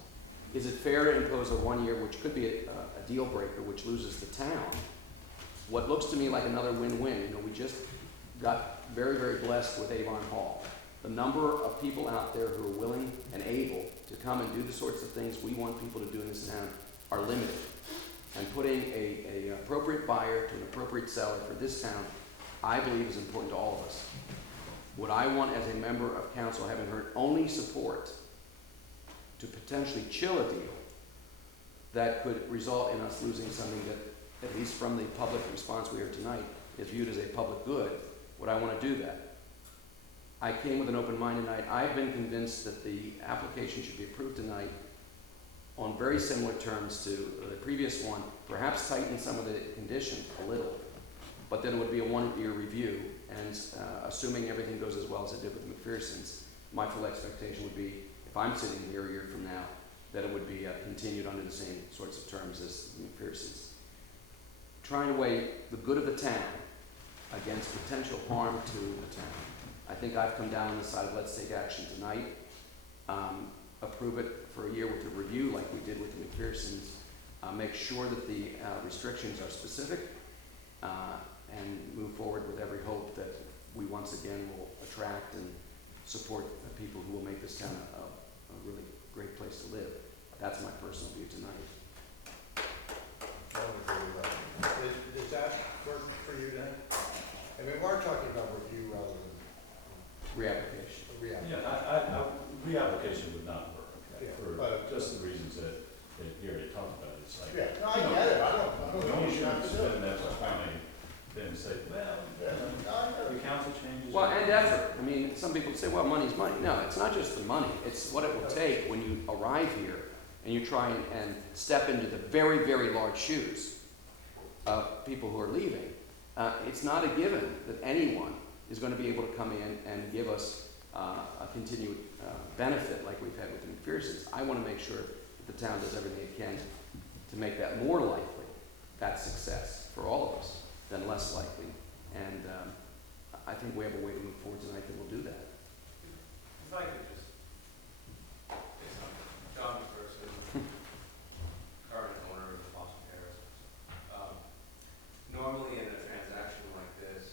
Is it fair to impose a 1 year, which could be a deal breaker, which loses the town? What looks to me like another win-win. We just got very, very blessed with Avon Hall. The number of people out there who are willing and able to come and do the sorts of things we want people to do in this town are limited. And putting an appropriate buyer to an appropriate seller for this town, I believe is important to all of us. What I want as a member of council, having heard only support to potentially chill a deal that could result in us losing something that, at least from the public response we heard tonight, is viewed as a public good, would I want to do that? I came with an open mind tonight. I've been convinced that the application should be approved tonight on very similar terms to the previous one, perhaps tighten some of the conditions a little, but then it would be a 1 year review, and assuming everything goes as well as it did with the McPherson's, my full expectation would be, if I'm sitting here a year from now, that it would be continued under the same sorts of terms as the McPherson's. Trying to weigh the good of the town against potential harm to the town. I think I've come down on the side of let's take action tonight, approve it for a year with a review like we did with the McPherson's, make sure that the restrictions are specific, and move forward with every hope that we once again will attract and support the people who will make this town a really great place to live. That's my personal view tonight. Does that work for you then? I mean, we're talking about review rather than Reapplication. reapplication. Yeah, reapplication would not work, okay, Yeah, for but- just the reasons that you already talked about. It's like, Yeah, no, I get it, I don't the know only what you have to do. then that's what's coming, then say, well, Yeah, no, I get the it. council changes. Well, and effort. I mean, some people say, well, money's money. No, it's not just the money. It's what it will take when you arrive here and you try and step into the very, very large shoes of people who are leaving. It's not a given that anyone is going to be able to come in and give us a continued benefit like we've had with the McPherson's. I want to make sure that the town does everything it can to make that more likely, that success for all of us, than less likely. And I think we have a way to move forward tonight that will do that. If I could just say something. John McPherson, current owner of Boston Terrace. Normally in a transaction like this,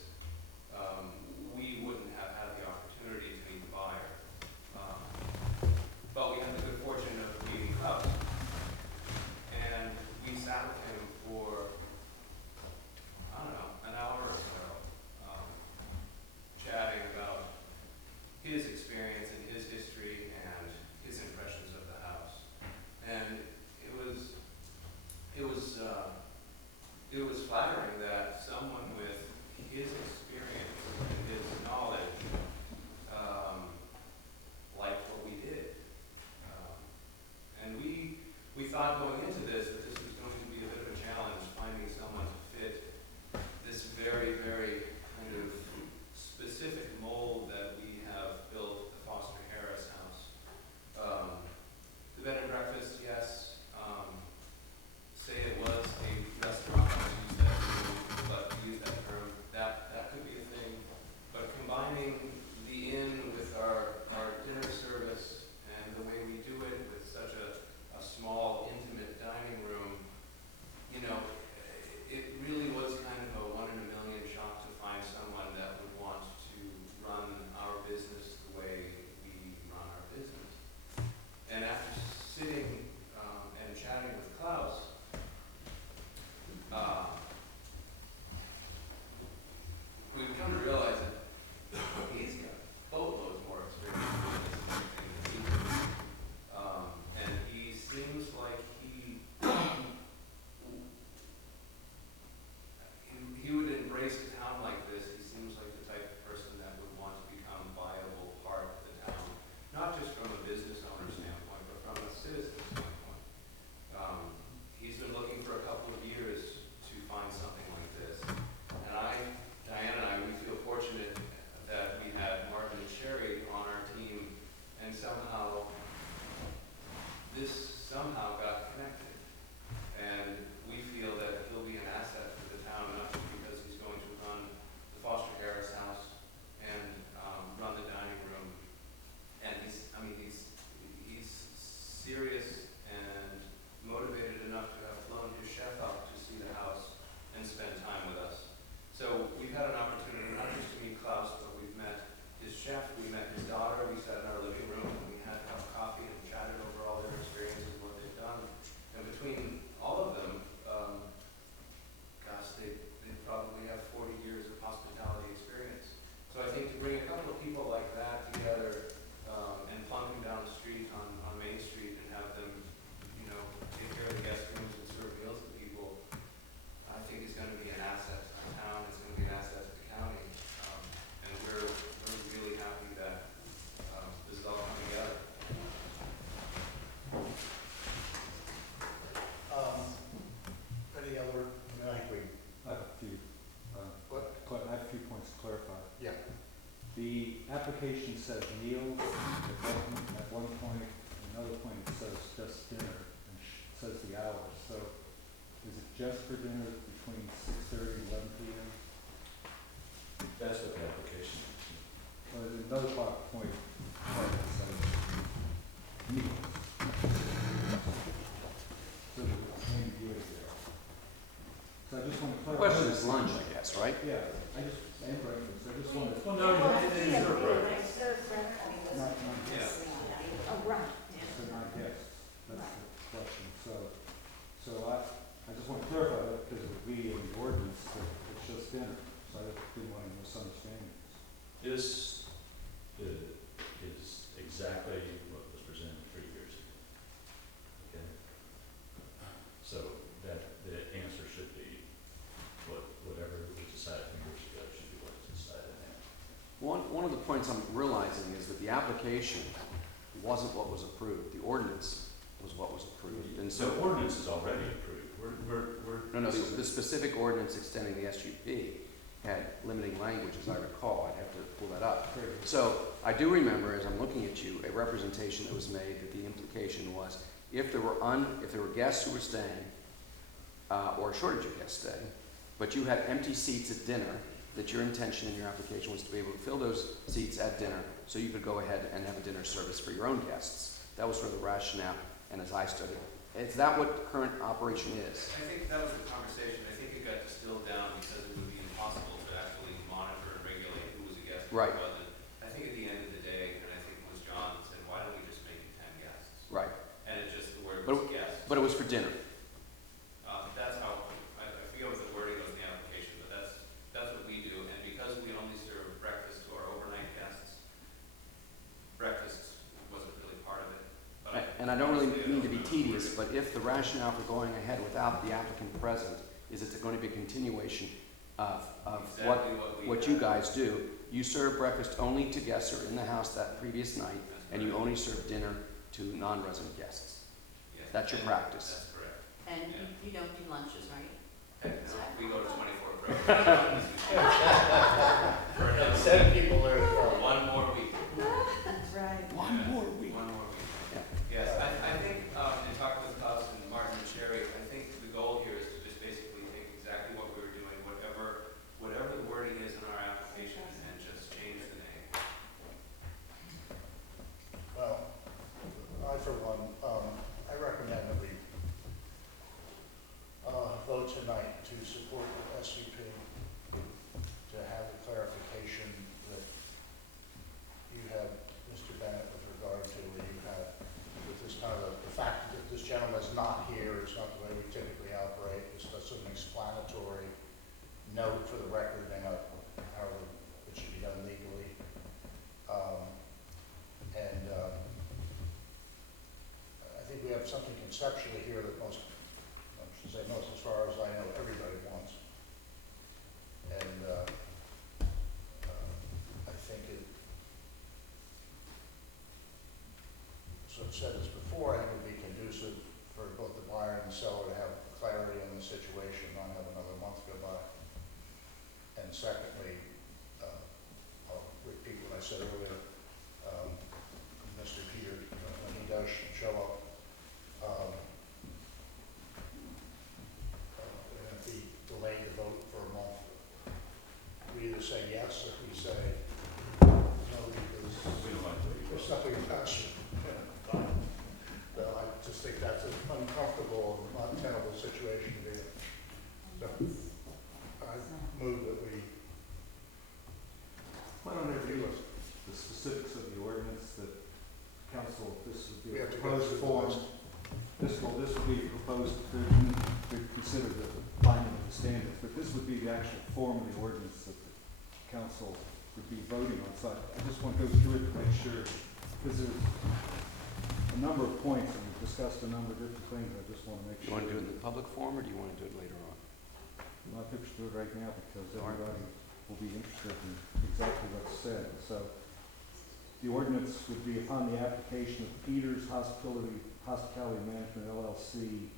application says meals at one point, another point it says just dinner, and says the hours. So is it just for dinner between 6:30 and 11 p.m.? That's what the application is. Or is it another point that says meals? So there's ambiguity there. So I just want to The clarify. question is lunch, I guess, right? Yeah, and breakfast, I just wanted. Well, no, they serve breakfast. Not Yeah. guests, Oh, right. so not guests, that's the question. So I just want to clarify that because it would be in the ordinance that it's just dinner, so I didn't want any misunderstandings. This is exactly what was presented 3 years ago. Okay? So that, the answer should be whatever was decided 3 years ago should be what is decided now. One of the points I'm realizing is that the application wasn't what was approved. The ordinance was what was approved. And So so, ordinance is already approved. no, the specific ordinance extending the SUP had limiting language, as I recall. I'd have to pull that up. So I do remember, as I'm looking at you, a representation that was made that the implication was if there were guests who were staying, or a shortage of guests staying, but you had empty seats at dinner, that your intention in your application was to be able to fill those seats at dinner so you could go ahead and have a dinner service for your own guests. That was sort of the rationale, and as I studied. Is that what current operation is? I think that was the conversation. I think it got distilled down because it would be impossible to actually monitor and regulate who was a guest and Right. who wasn't. I think at the end of the day, and I think it was John that said, why don't we just make it 10 guests? Right. And it just, the word But- was guest. But it was for dinner. That's how, I forget what the wording was in the application, but that's what we do. And because we only serve breakfast to our overnight guests, breakfast wasn't really part of it. But And I don't really mean to be tedious, but if the rationale for going ahead without the applicant present is it's going to be a continuation of Exactly what you guys do, you serve breakfast only to guests who are in the house that previous night, and you only serve dinner to non-resident guests. Yes, That's your and practice. That's correct. And Yeah. you don't do lunches, right? We go to 24 programs. For another Send people there as well. one more week. Right. One more week. One more week. Yeah. Yes, I think, in talking with Tubbs and Martin and Sherry, I think the goal here is to just basically take exactly what we were doing, whatever the wording is in our application, and just change the name. Well, I for one, I recommend that we vote tonight to support the SUP, to have the clarification that you had, Mr. Bennett, with regard to where you had, with this kind of, the fact that this gentleman is not here, is not the way we typically operate, it's just an explanatory note for the record, and how it should be done legally. I think we have something conceptually here that most, I should say most, as far as I know, everybody wants. And I think it, so I've said this before, I think it would be conducive for both the buyer and the seller to have clarity on the situation, not have another month go by. And secondly, I'll repeat what I said earlier, Mr. Peter, when he does show up, and if he delayed the vote for a month, we either say yes, or we say no, because We don't like the way you there's vote. nothing attached. So I just think that's an uncomfortable, untenable situation to be in. So I move that we, why don't they review us? The specifics of the ordinance that council, this would We be a have to go proposed through the form. list. This would be proposed to consider the finding of the standards, but this would be the actual form of the ordinance that the council would be voting on. So I just want to go through it to make sure, because there's a number of points, and we've discussed a number of different things, I just want to make Do you sure. want to do it in the public forum, or do you want to do it later on? Well, I think we should do it right now, because everybody will be interested in exactly what's said. So the ordinance would be upon the application of Peters Hospitality Management LLC,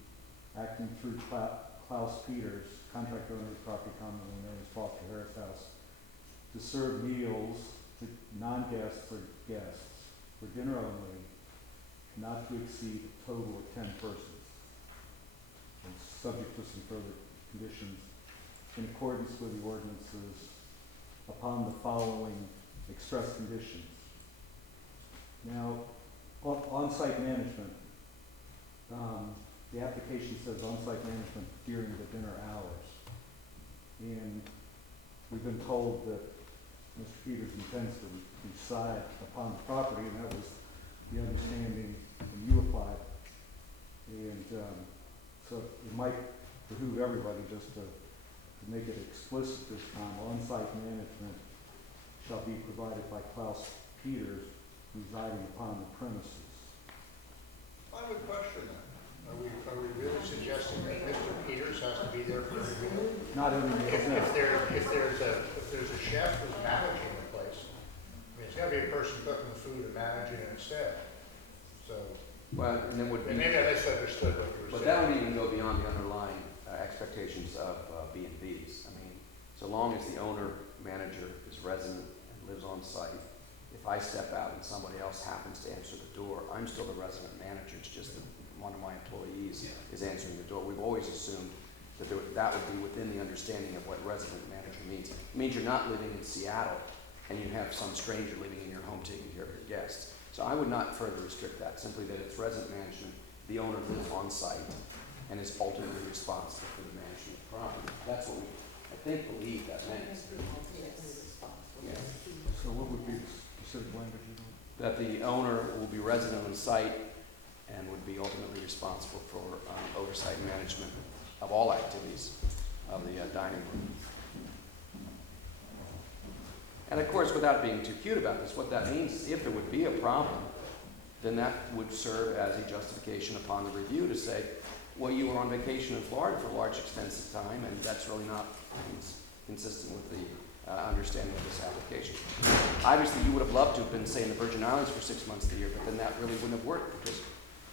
acting through Klaus Peters, contract owner of property commonly known as Foster Harris House, to serve meals to non-guests or guests for dinner only, not to exceed a total of 10 persons. And subject to some further conditions in accordance with the ordinances upon the following express conditions. Now, on-site management, the application says on-site management during the dinner hours. And we've been told that Mr. Peters intends to reside upon the property, and that was the understanding when you applied. And so it might behoove everybody just to make it explicit this time. On-site management shall be provided by Klaus Peters residing upon the premises. I would question that. Are we really suggesting that Mr. Peters has to be there for a meal? Not every meal, no. If there's a chef who's managing the place, I mean, it's gotta be a person cooking the food and managing it instead. So, Well, and then would be. and maybe I misunderstood what you were But saying. that would even go beyond the underlying expectations of B&Bs. I mean, so long as the owner, manager is resident and lives on site, if I step out and somebody else happens to answer the door, I'm still the resident manager. It's just that one of my employees is answering the door. We've always assumed that that would be within the understanding of what resident manager means. It means you're not living in Seattle and you have some stranger living in your home taking care of your guests. So I would not further restrict that, simply that it's resident management, the owner lives on site and is ultimately responsible for the management of the property. That's what we, I think, believe that means. Yeah. So what would be the specific language you want? That the owner will be resident on site and would be ultimately responsible for oversight and management of all activities of the dining room. And of course, without being too cute about this, what that means is if there would be a problem, then that would serve as a justification upon the review to say, well, you were on vacation in Florida for large extents of time, and that's really not consistent with the understanding of this application. Obviously, you would have loved to have been, say, in the Virgin Islands for 6 months of the year, but then that really wouldn't have worked because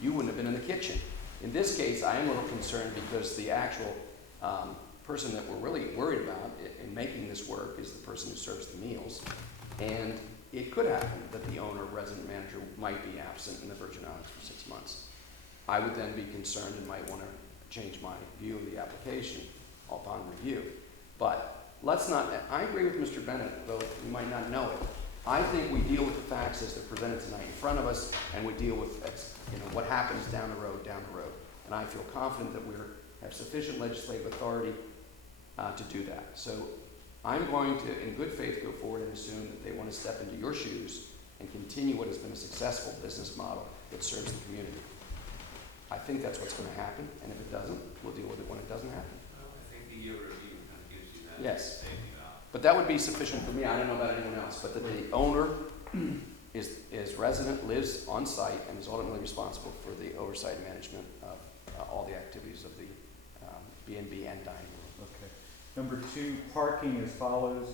you wouldn't have been in the kitchen. In this case, I am a little concerned because the actual person that we're really worried about in making this work is the person who serves the meals. And it could happen that the owner, resident manager, might be absent in the Virgin Islands for 6 months. I would then be concerned and might want to change my view of the application upon review. But let's not, I agree with Mr. Bennett, though you might not know it. I think we deal with the facts as they're presented tonight in front of us, and we deal with what happens down the road. And I feel confident that we have sufficient legislative authority to do that. So I'm going to, in good faith, go forward and assume that they want to step into your shoes and continue what has been a successful business model that serves the community. I think that's what's going to happen, and if it doesn't, we'll deal with it when it doesn't happen. Well, I think the year review kind of gives you that. Yes. safety valve. But that would be sufficient for me. I don't know about anyone else, but that the owner is resident, lives on site, and is ultimately responsible for the oversight and management of all the activities of the B&B and dining room. Okay. Number 2, parking as follows.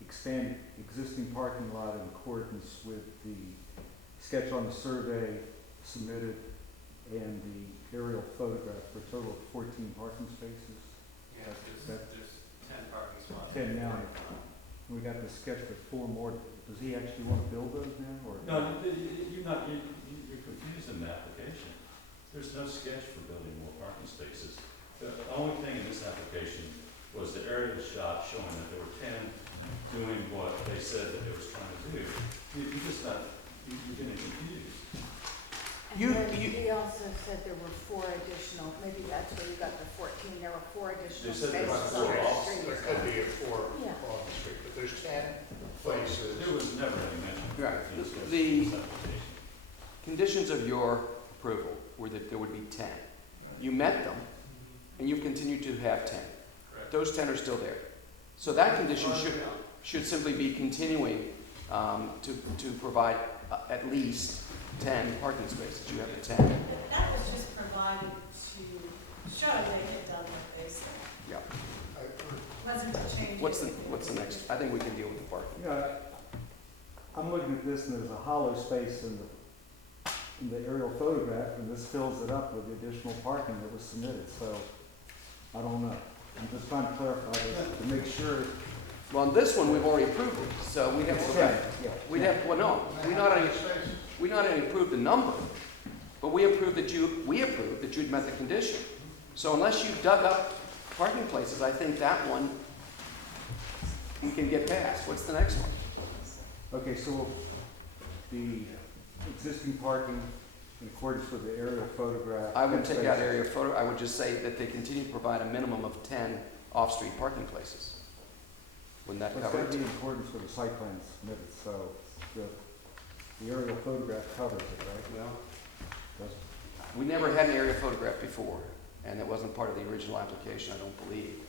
Expand existing parking lot in accordance with the sketch on the survey submitted and the aerial photograph for a total of 14 parking spaces. Yeah, there's 10 parking spots. 10 now. We got the sketch for 4 more. Does he actually want to build those now, or? No, you're confused in the application. There's no sketch for building more parking spaces. The only thing in this application was the aerial shot showing that there were 10 doing what they said that they was trying to do. You're getting confused. And then he also said there were 4 additional, maybe that's where you got the 14, there were 4 additional They said there spaces were on 4 the off- street. There could be a 4 Yeah. on the street, but there's 10 places. There was never any mention. Right. in this The- application. Conditions of your approval were that there would be 10. You met them, and you've continued to have 10. Correct. Those 10 are still there. So that condition should simply be continuing to provide at least 10 parking spaces. You have the 10. That was just provided to show they had done what they said. Yeah. Wasn't to change. What's the next? I think we can deal with the parking. Yeah, I'm looking at this and there's a hollow space in the aerial photograph, and this fills it up with the additional parking that was submitted, so I don't know. I'm just trying to clarify this to make sure Well, on this one, we've already approved it, so we'd have to go back. Yeah. We'd have, well, no, we not only approved the number, but we approved that you'd met the condition. So unless you dug up parking places, I think that one we can get past. What's the next one? Okay, so the existing parking in accordance with the aerial photograph. I would 10 take out spaces. area photo, I would just say that they continue to provide a minimum of 10 off-street parking places. Wouldn't that It's cover gotta be it? in accordance with the site plan submitted, so the aerial photograph covers it, right? Well, Does- we never had an aerial photograph before, and it wasn't part of the original application, I don't believe.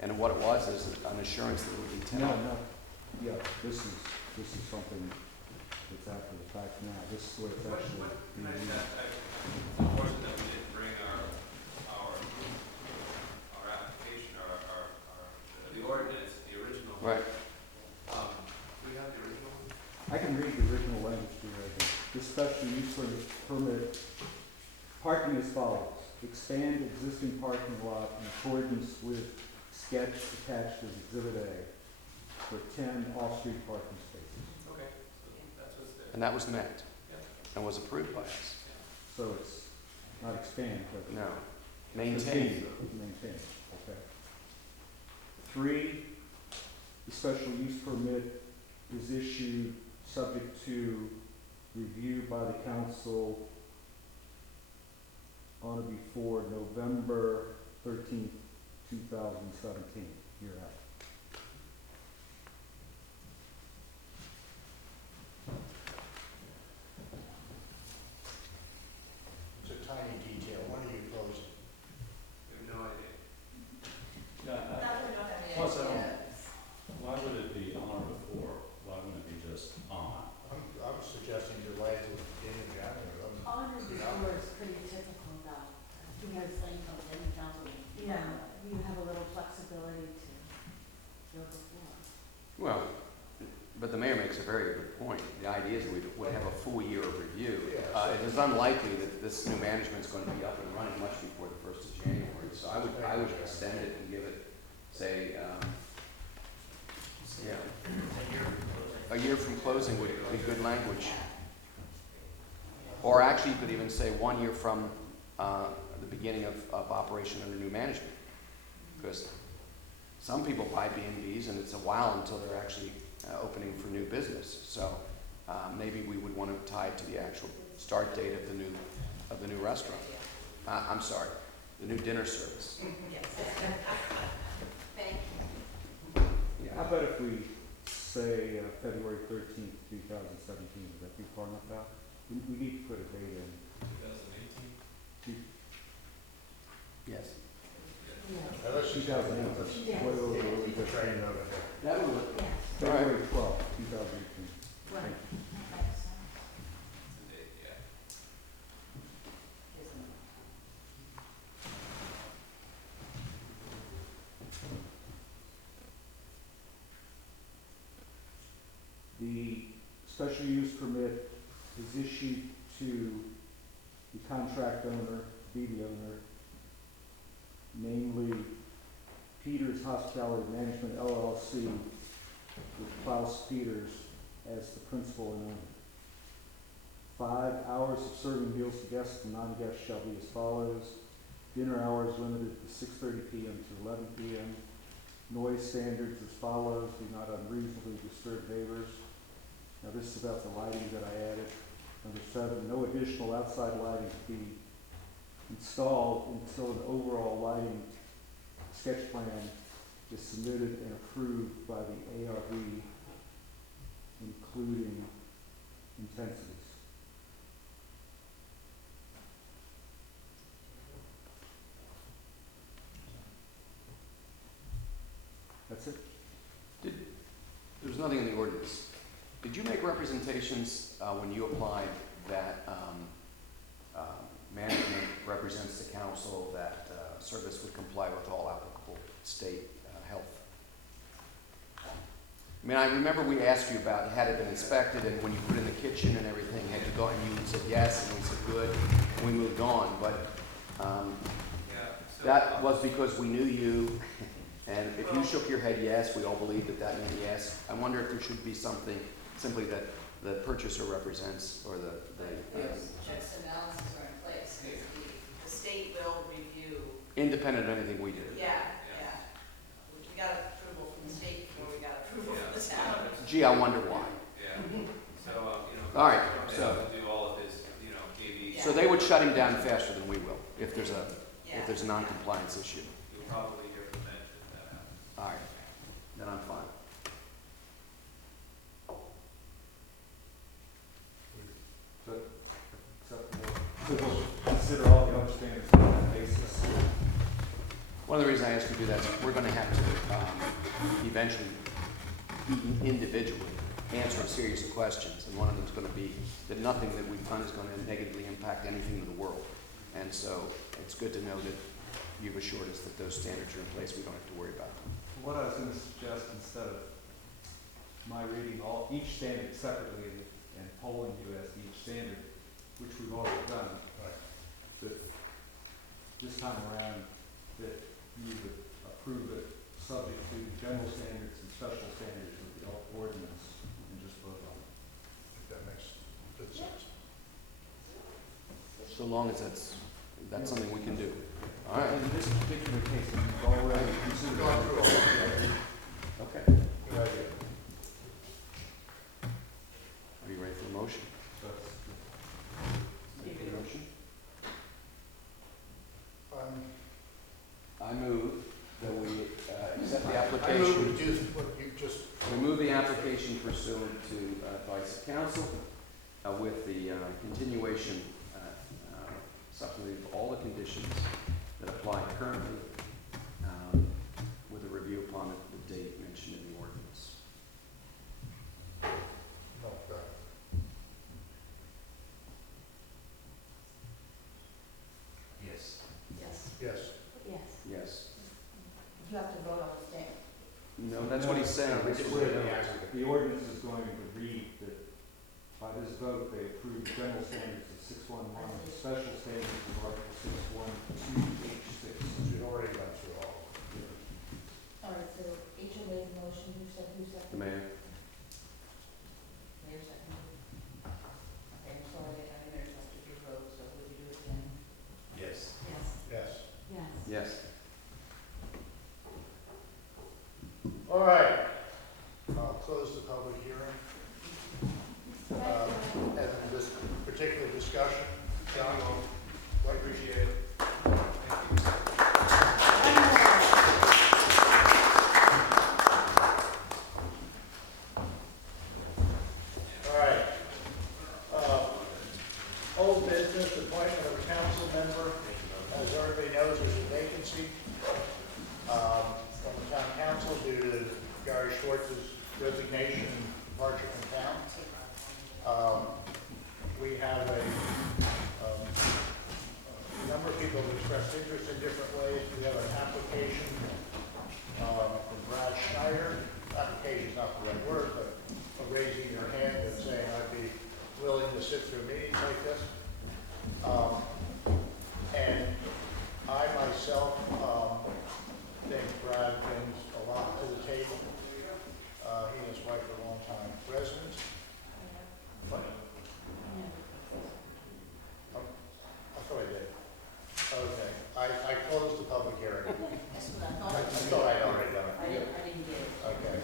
And what it was is an assurance that it would be 10. No, no, yeah, this is something that's after the fact now. This is what it's actually. Can I being say, used. unfortunate that we didn't bring our application, the ordinance, the original. Right. Do we have the original one? I can read the original language to you right here. This special use permit, parking as follows. Expand existing parking lot in accordance with sketch attached as Exhibit A for 10 off-street parking spaces. Okay, so that's what's there. And that was met Yeah. and was approved by us. So it's not expand, but. No. Maintain. Continue, maintain, okay. 3, the special use permit is issued subject to review by the council on or before November 13th, 2017, year out. It's a tiny detail. When are you closing? We have no idea. Yeah, That we don't have any Plus, I don't- idea. why would it be on or before? Why wouldn't it be just on? I'm suggesting delay to the beginning of January. Honor before is pretty typical though, because, Thing comes in the council meeting. yeah, you have a little flexibility to go before. Well, but the mayor makes a very good point. The idea is that we would have a full year of review. It is unlikely that this new management's going to be up and running much before the 1st of January. So I would extend it and give it, say, a year from closing would be good language. Or actually, you could even say 1 year from the beginning of operation under new management. Because some people buy B&Bs and it's a while until they're actually opening for new business. So maybe we would want to tie it to the actual start date of the new restaurant. I'm sorry, the new dinner service. Yes. Thank you. Yeah. How about if we say February 13th, 2017, would that be far enough out? We need to put a date in. 2018? Yes. Yeah. Let's just 2008. Yes. keep the train moving. That would work. Yes, February 12th, 2018. right, Thank that makes sense. Yeah. The special use permit is issued to the contract owner, be the owner, namely Peters Hospitality Management LLC, with Klaus Peters as the principal and owner. 5 hours of serving meals to guests and non-guests shall be as follows. Dinner hours limited to 6:30 p.m. to 11 p.m. Noise standards as follows: do not unreasonably disturb neighbors. Now this is about the lighting that I added. Number 7, no additional outside lighting to be installed until an overall lighting sketch plan is submitted and approved by the ARB, including intensities. That's it. There was nothing in the ordinance. Did you make representations when you applied that management represents the council, that service would comply with all applicable state health? I mean, I remember we asked you about, had it been inspected, and when you put in the kitchen and everything, had you gone, and you said yes, and we said good, and we moved on, but Yeah. So, that was because we knew you, And if you shook your head yes, we all believe that that meant yes. I wonder if there should be something simply that the purchaser represents, or Yes, checks and balances are in place, 'cause the state will review. independent of anything we do. Yeah. We got approval from the state before we got approval from the town. Gee, I wonder why. Yeah, so, All right, they so- have to do all of his, KV. So they would shut him down faster than we will, if there's a Yeah. non-compliance issue. You'll probably hear from them if that happens. All right, then I'm fine. So consider all the other standards on that basis. One of the reasons I asked you to do that is we're gonna have to, eventually, individually, answer a series of questions. And one of them's gonna be that nothing that we've done is gonna negatively impact anything in the world. And so it's good to know that you've assured us that those standards are in place, we don't have to worry about them. What I was gonna suggest, instead of my reading each standard separately and polling you as to each standard, which we've already done, that this time around, that you would approve it subject to the general standards and special standards of the ordinance, and just vote on it. I think that makes good sense. So long as that's something we can do. All right, In this particular case, we've already considered. Gone through all that. okay. Good idea. Are you ready for a motion? Make a motion? I move that we accept the I move application. to do what you just. We move the application pursuant to advice of counsel with the continuation, substantive of all the conditions that apply currently, with a review upon the date mentioned in the ordinance. No, go ahead. Yes. Yes. Yes. Yes. Yes. You have to vote on the stand. No, that's what he's saying. We That's just what put it in he the knows. aggregate. The ordinance is going to read that by this vote, they approve general standards of 611, and special standards of Article 612H6. You've already gone through all. All right, so H.O. made the motion, who The seconded? mayor. Mayor seconded. Okay, I'm sorry, I interrupted your vote, so would you do it again? Yes. Yes. Yes. Yes. Yes. All right. I'll close the public hearing. And this particular discussion, John, I appreciate it. All right. Old business, appointment of a council member. As everybody knows, there's a vacancy from the town council due to Gary Schwartz's resignation and departure from town. We have a number of people have expressed interest in different ways. We have an application from Brad Schneider. Application is not the right word, but raising your hand and saying, I'd be willing to sit through meetings like this. And I myself think Brad brings a lot to the table. He and his wife are longtime residents. What? I thought I did. Okay, I closed the public hearing. That's what I I thought. thought I'd already done I it. didn't get it. Okay.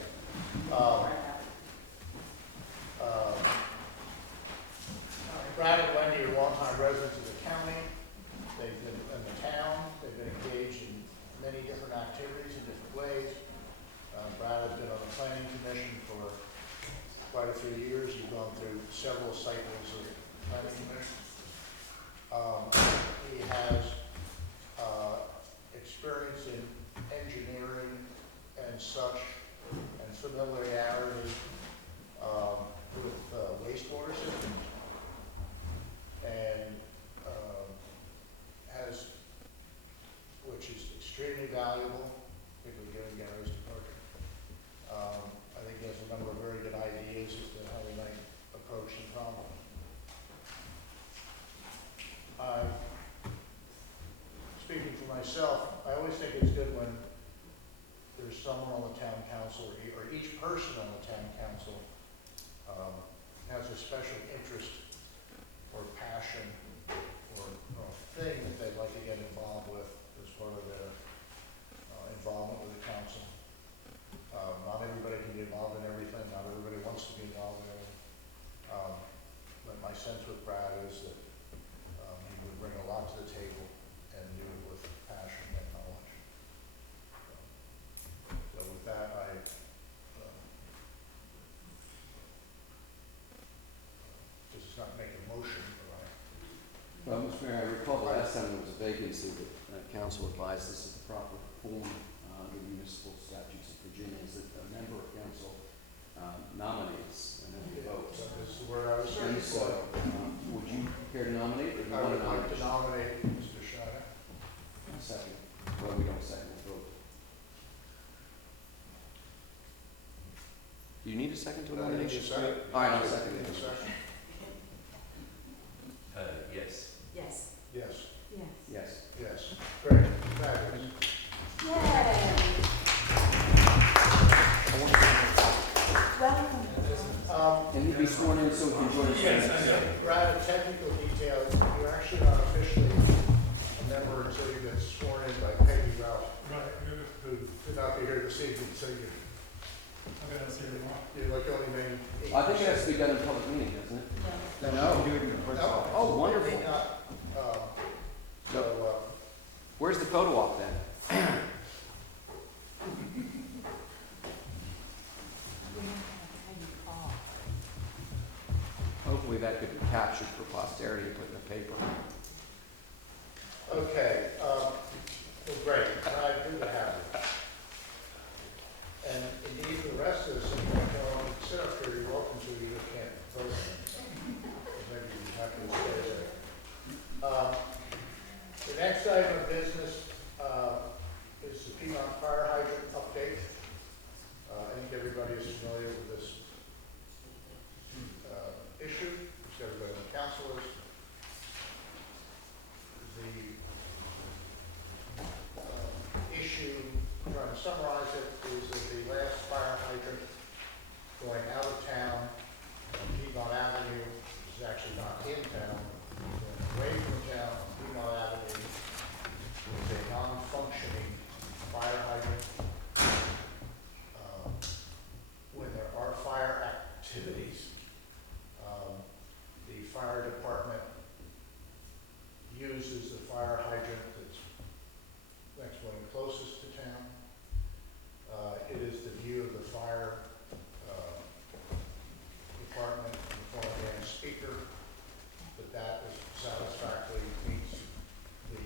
Brad and Wendy are longtime residents of the county. They've been in the town. They've been engaged in many different activities in different ways. Brad has been on the planning commission for quite a few years. He's gone through several cycles of planning commission. He has experience in engineering and such, and familiarity with wastewater systems, and has, which is extremely valuable, particularly given Gary's departure. I think he has a number of very good ideas as to how we might approach the problem. Speaking for myself, I always think it's good when there's someone on the town council, or each person on the town council has a special interest or passion or thing that they'd like to get involved with as part of their involvement with the council. Not everybody can be involved in everything, not everybody wants to be involved in everything. But my sense with Brad is that he would bring a lot to the table and do it with passion and knowledge. So with that, this is not make a motion, but Well, Mr. Mayor, I recall the last time there was a vacancy that council advised this is the proper form under municipal statutes of Virginia, is that a member of council nominates and then we vote. so this is where I was And searching so, for. would you care to nominate, or do you I want would to like to nominate? nominate Mr. Schneider. Second. Well, we don't second, we vote. Do you need a second to a nomination? Second. All right, I'll second it. Second. Yes. Yes. Yes, Yes. Yes. yes, great, fabulous. Yay! Welcome. And he'd be sworn in so he can join us. Yes, I know. Brad, a technical detail, you're actually not officially a member until you get sworn in by Peggy Ralph, Right, who could not be here this evening, so I gotta see it tomorrow. you're like only maybe 8%. I think it has to be done in public meeting, doesn't it? No, do it in the clerk's No. office. Oh, wonderful. Maybe not, so, Where's the photo op then? Hopefully that could be captured for posterity and put in the paper. okay, well, great, Brad, good to have you. And indeed, for the rest of us, if you want to sit up here, you're welcome to, you just can't vote on it. Maybe you're happy to stay there. The next item of business is the Piedmont Fire Hydrant update. I think everybody is familiar with this issue, which everybody on the council is. The issue, trying to summarize it, is that the last fire hydrant going out of town on Piedmont Avenue, which is actually not in town, going away from town on Piedmont Avenue, is a non-functioning fire hydrant. When there are fire activities, the fire department uses the fire hydrant that's next one closest to town. It is the view of the fire department in the form of a speaker that is satisfactorily meets the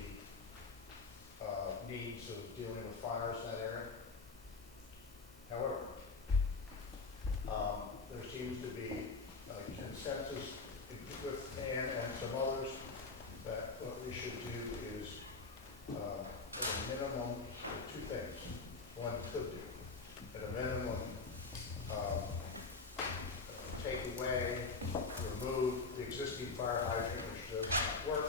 needs of dealing with fires in that area. However, there seems to be a consensus with Ann and some others that what we should do is, at a minimum, two things. One could do, at a minimum, take away, remove the existing fire hydrant which does not work.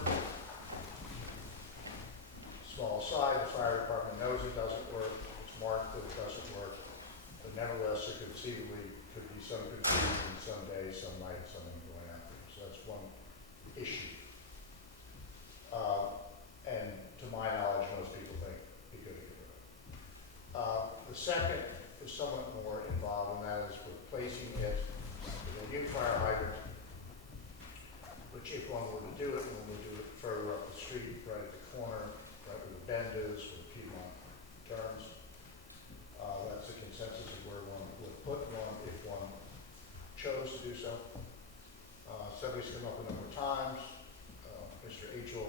Small side, the fire department knows it doesn't work, it's marked that it doesn't work, but nevertheless, there conceivably could be some confusion someday, some night, something going out there. So that's one issue. And to my knowledge, most people think it'd be good to get rid of. The second is somewhat more involved, and that is replacing it with a new fire hydrant, which if one were to do it, one would do it further up the street, right at the corner, right where the bend is, where Piedmont turns. That's the consensus of where one would put one if one chose to do so. Somebody's come up a number of times. Mr. H.O.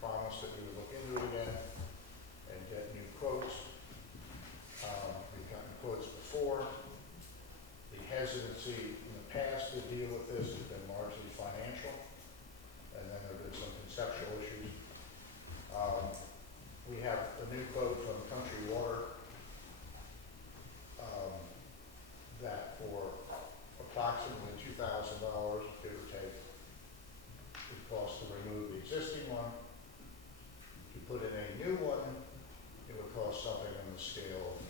promised that we would look into it again and get new quotes. We've gotten quotes before. The hesitancy in the past to deal with this has been largely financial, and then there have been some conceptual issues. We have a new quote from Country Water that for approximately $2,000, give or take, it costs to remove the existing one. To put in a new one, it would cost something on the scale of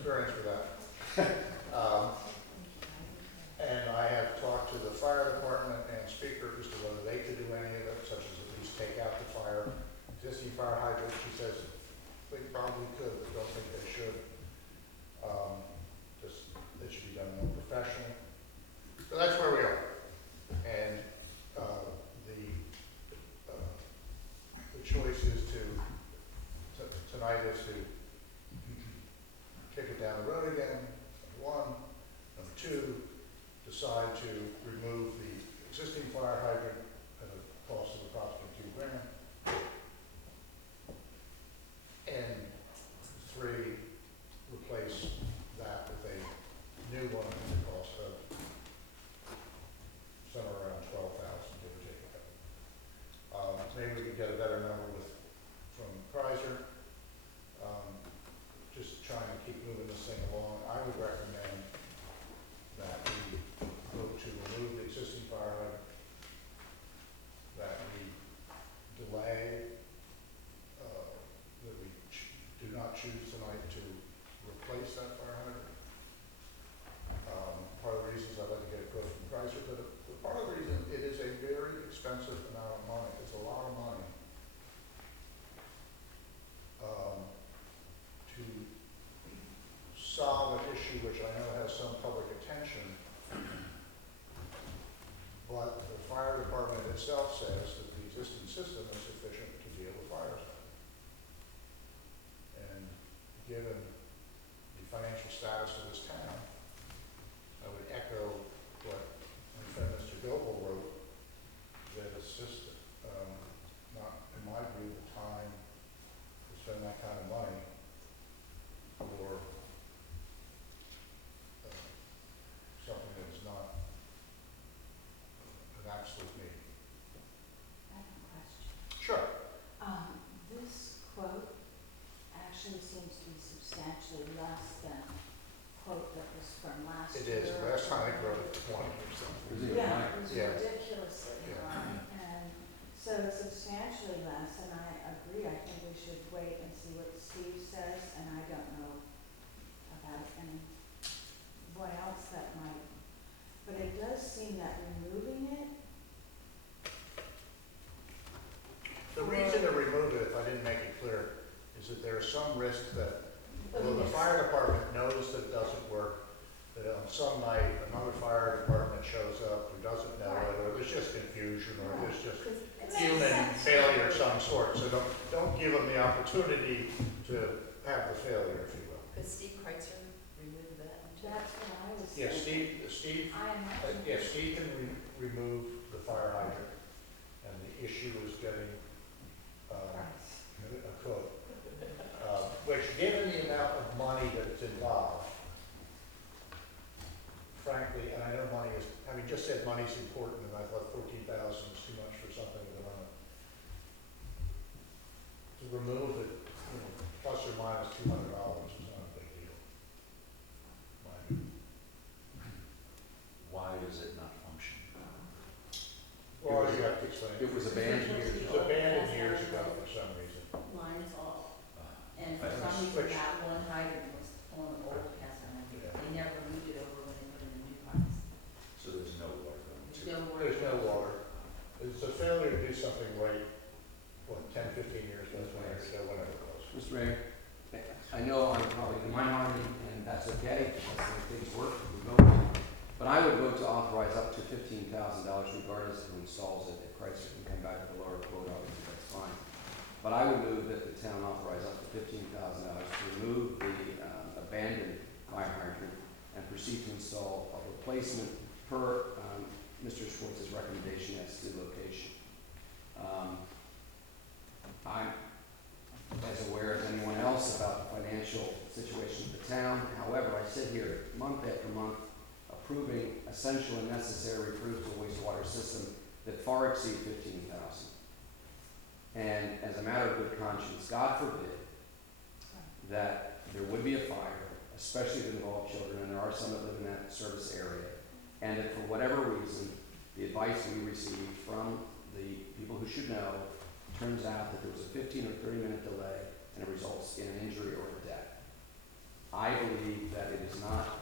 experience with that. And I have talked to the fire department and speaker as to whether they could do any of it, such as at least take out the existing fire hydrant. She says they probably could, but don't think they should. Just, it should be done more professionally. So that's where we are. And the choice is tonight is to kick it down the road again, number one. Number two, decide to remove the existing fire hydrant at a cost of approximately $2,000. And three, replace that with a new one at the cost of somewhere around $12,000, give or take a couple. Maybe we could get a better number from Kaiser. Just trying to keep moving this thing along. I would recommend that we vote to remove the existing fire hydrant, that we delay, that we do not choose tonight to replace that fire hydrant. Part of the reason is I'd like to get a quote from Kaiser, but part of the reason it is a very expensive amount of money. It's a lot of money to solve an issue which I know has some public attention, but the fire department itself says that the existing system is sufficient to deal with fires. And given the financial status of this town, I would echo what my friend Mr. Goebel wrote, that it's just not, in my view, the time to spend that kind of money for something that is not an absolute need. I have a question. Sure. This quote actually seems to be substantially less than the quote that was from last It year. is. Last time I wrote it, 20 or something. Is it Yeah, higher? it was Yeah. ridiculously Yeah. high, and so it's substantially less, and I agree, I think we should wait and see what Steve says, and I don't know about anyone else that might, but it does seem that removing it. The reason to remove it, if I didn't make it clear, is that there is some risk that, although the fire department knows that it doesn't work, that on some night, another fire department shows up who doesn't know it, or there's just confusion, or there's just human failure of some sort. So don't give them the opportunity to have the failure, if you will. Could Steve Kreitzer remove that? That's what I was Yeah, thinking. Steve, I imagine. yeah, Steve can remove the fire hydrant, and the issue is getting a quote. Which, given the amount of money that's involved, frankly, and I know money is, having just said money's important, and I thought 14,000 is too much for something with a limit. To remove it, plus or minus $200 is not a big deal. My view. Why does it not function? Well, you have to explain. It was abandoned years It ago. was abandoned years ago for some reason. Mine is off, and I for some reason switched. that one hydrant was on the old cast iron. Yeah. They never moved it over when they put in the new ones. So there's no water going There's to no water. There's no water. It's a failure to do something right, what, 10, 15 years ago, 20 years ago, whatever it was. Mr. Mayor, I know I'm probably the minority, and that's okay, because the way things work, we go. But I would vote to authorize up to $15,000 regardless of who installs it. If Chrysler can come back with a lower quote, obviously that's fine. But I would move that the town authorize up to $15,000 to remove the abandoned fire hydrant and proceed to install a replacement per Mr. Schwartz's recommendation as to location. I'm as aware as anyone else about the financial situation of the town. However, I sit here month after month approving essential and necessary improvements to a wastewater system that far exceed $15,000. And as a matter of good conscience, God forbid that there would be a fire, especially if it involved children, and there are some that live in that service area, and if for whatever reason, the advice we received from the people who should know turns out that there was a 15 or 30-minute delay and it results in an injury or a death. I believe that it is not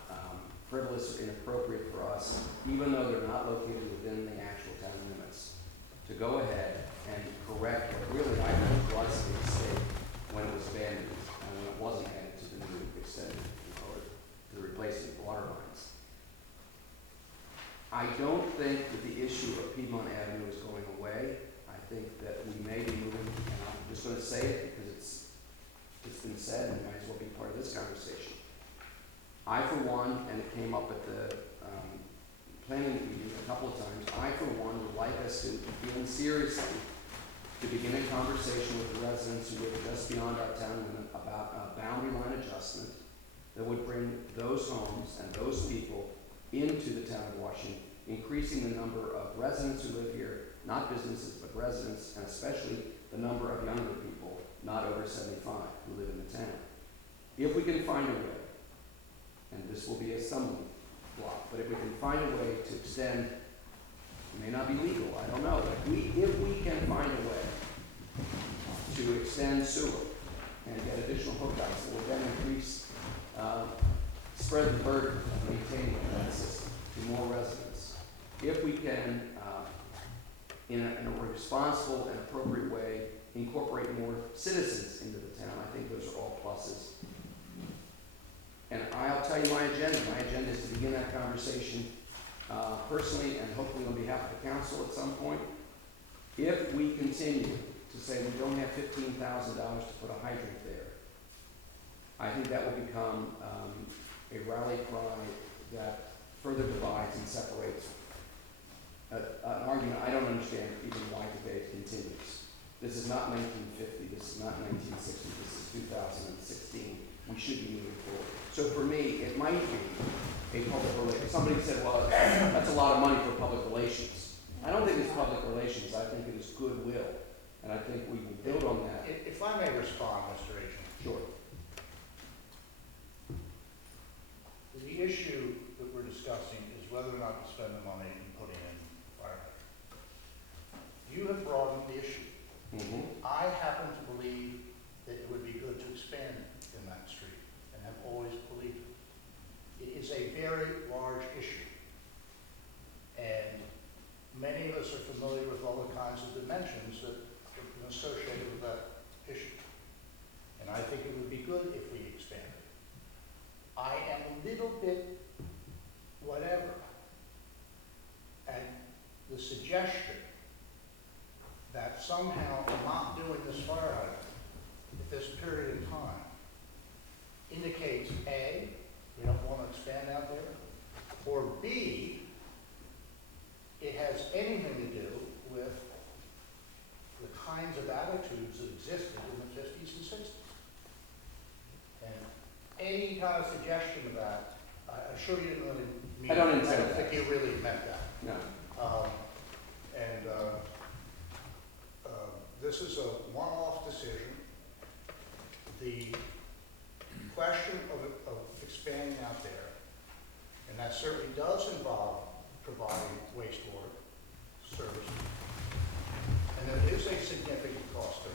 frivolous or inappropriate for us, even though they're not located within the actual town limits, to go ahead and correct what really I think was a mistake when it was abandoned and when it wasn't added to the new extended, or the replacement water lines. I don't think that the issue of Piedmont Avenue is going away. I think that we may be moving, and I'm just going to say it because it's been said and it might as well be part of this conversation. I, for one, and it came up at the planning meeting a couple of times, I, for one, would like us to begin seriously to begin a conversation with the residents who live just beyond our town limit about a boundary line adjustment that would bring those homes and those people into the town of Washington, increasing the number of residents who live here, not businesses, but residents, and especially the number of younger people, not over 75, who live in the town. If we can find a way, and this will be a stumbling block, but if we can find a way to extend, it may not be legal, I don't know, but if we can find a way to extend sewer and get additional hookups that will then increase, spread the burden of maintaining that system to more residents. If we can, in a responsible and appropriate way, incorporate more citizens into the town, I think those are all pluses. And I'll tell you my agenda. My agenda is to begin that conversation personally and hopefully on behalf of the council at some point. If we continue to say we don't have $15,000 to put a hydrant there, I think that will become a rally cry that further divides and separates an argument I don't understand even why debate continues. This is not 1950, this is not 1960, this is 2016. We should be moving forward. So for me, it might be a public relations. Somebody said, well, that's a lot of money for public relations. I don't think it's public relations, I think it is goodwill. And I think we will build on that. If I may respond, Mr. Agent. Sure. The issue that we're discussing is whether or not to spend the money in putting in fire hydrants. You have broadened the issue. Mm-hmm. I happen to believe that it would be good to expand in that street, and have always believed it. It is a very large issue, and many of us are familiar with all the kinds of dimensions that have been associated with that issue. And I think it would be good if we expanded. I am a little bit whatever at the suggestion that somehow not doing this fire hydrant at this period in time indicates A, we don't want to expand out there, or B, it has anything to do with the kinds of attitudes that existed in the 50s and 60s. And any kind of suggestion of that, I'm sure you didn't really mean. I don't intend I don't that. think you really meant that. No. This is a one-off decision. The question of expanding out there, and that certainly does involve providing wastewater service, and there is a significant cost to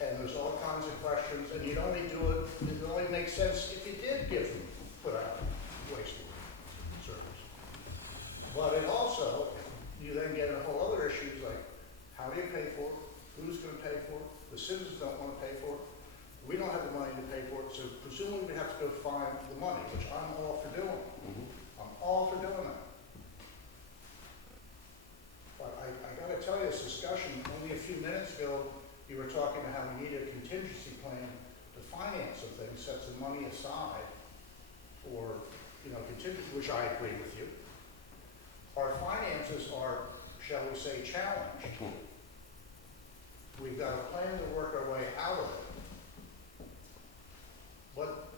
that. And there's all kinds of questions, and you'd only do it, it only makes sense if you did put out wastewater service. But it also, you then get a whole other issues like, how do you pay for it? Who's going to pay for it? The citizens don't want to pay for it. We don't have the money to pay for it, so presumably we have to go find the money, which I'm all for doing. Mm-hmm. I'm all for doing that. But I got to tell you, this discussion, only a few minutes ago, you were talking about how we need a contingency plan to finance some things, set some money aside for, contingency, which I agree with you. Our finances are, shall we say, challenged. We've got a plan to work our way out of it. But,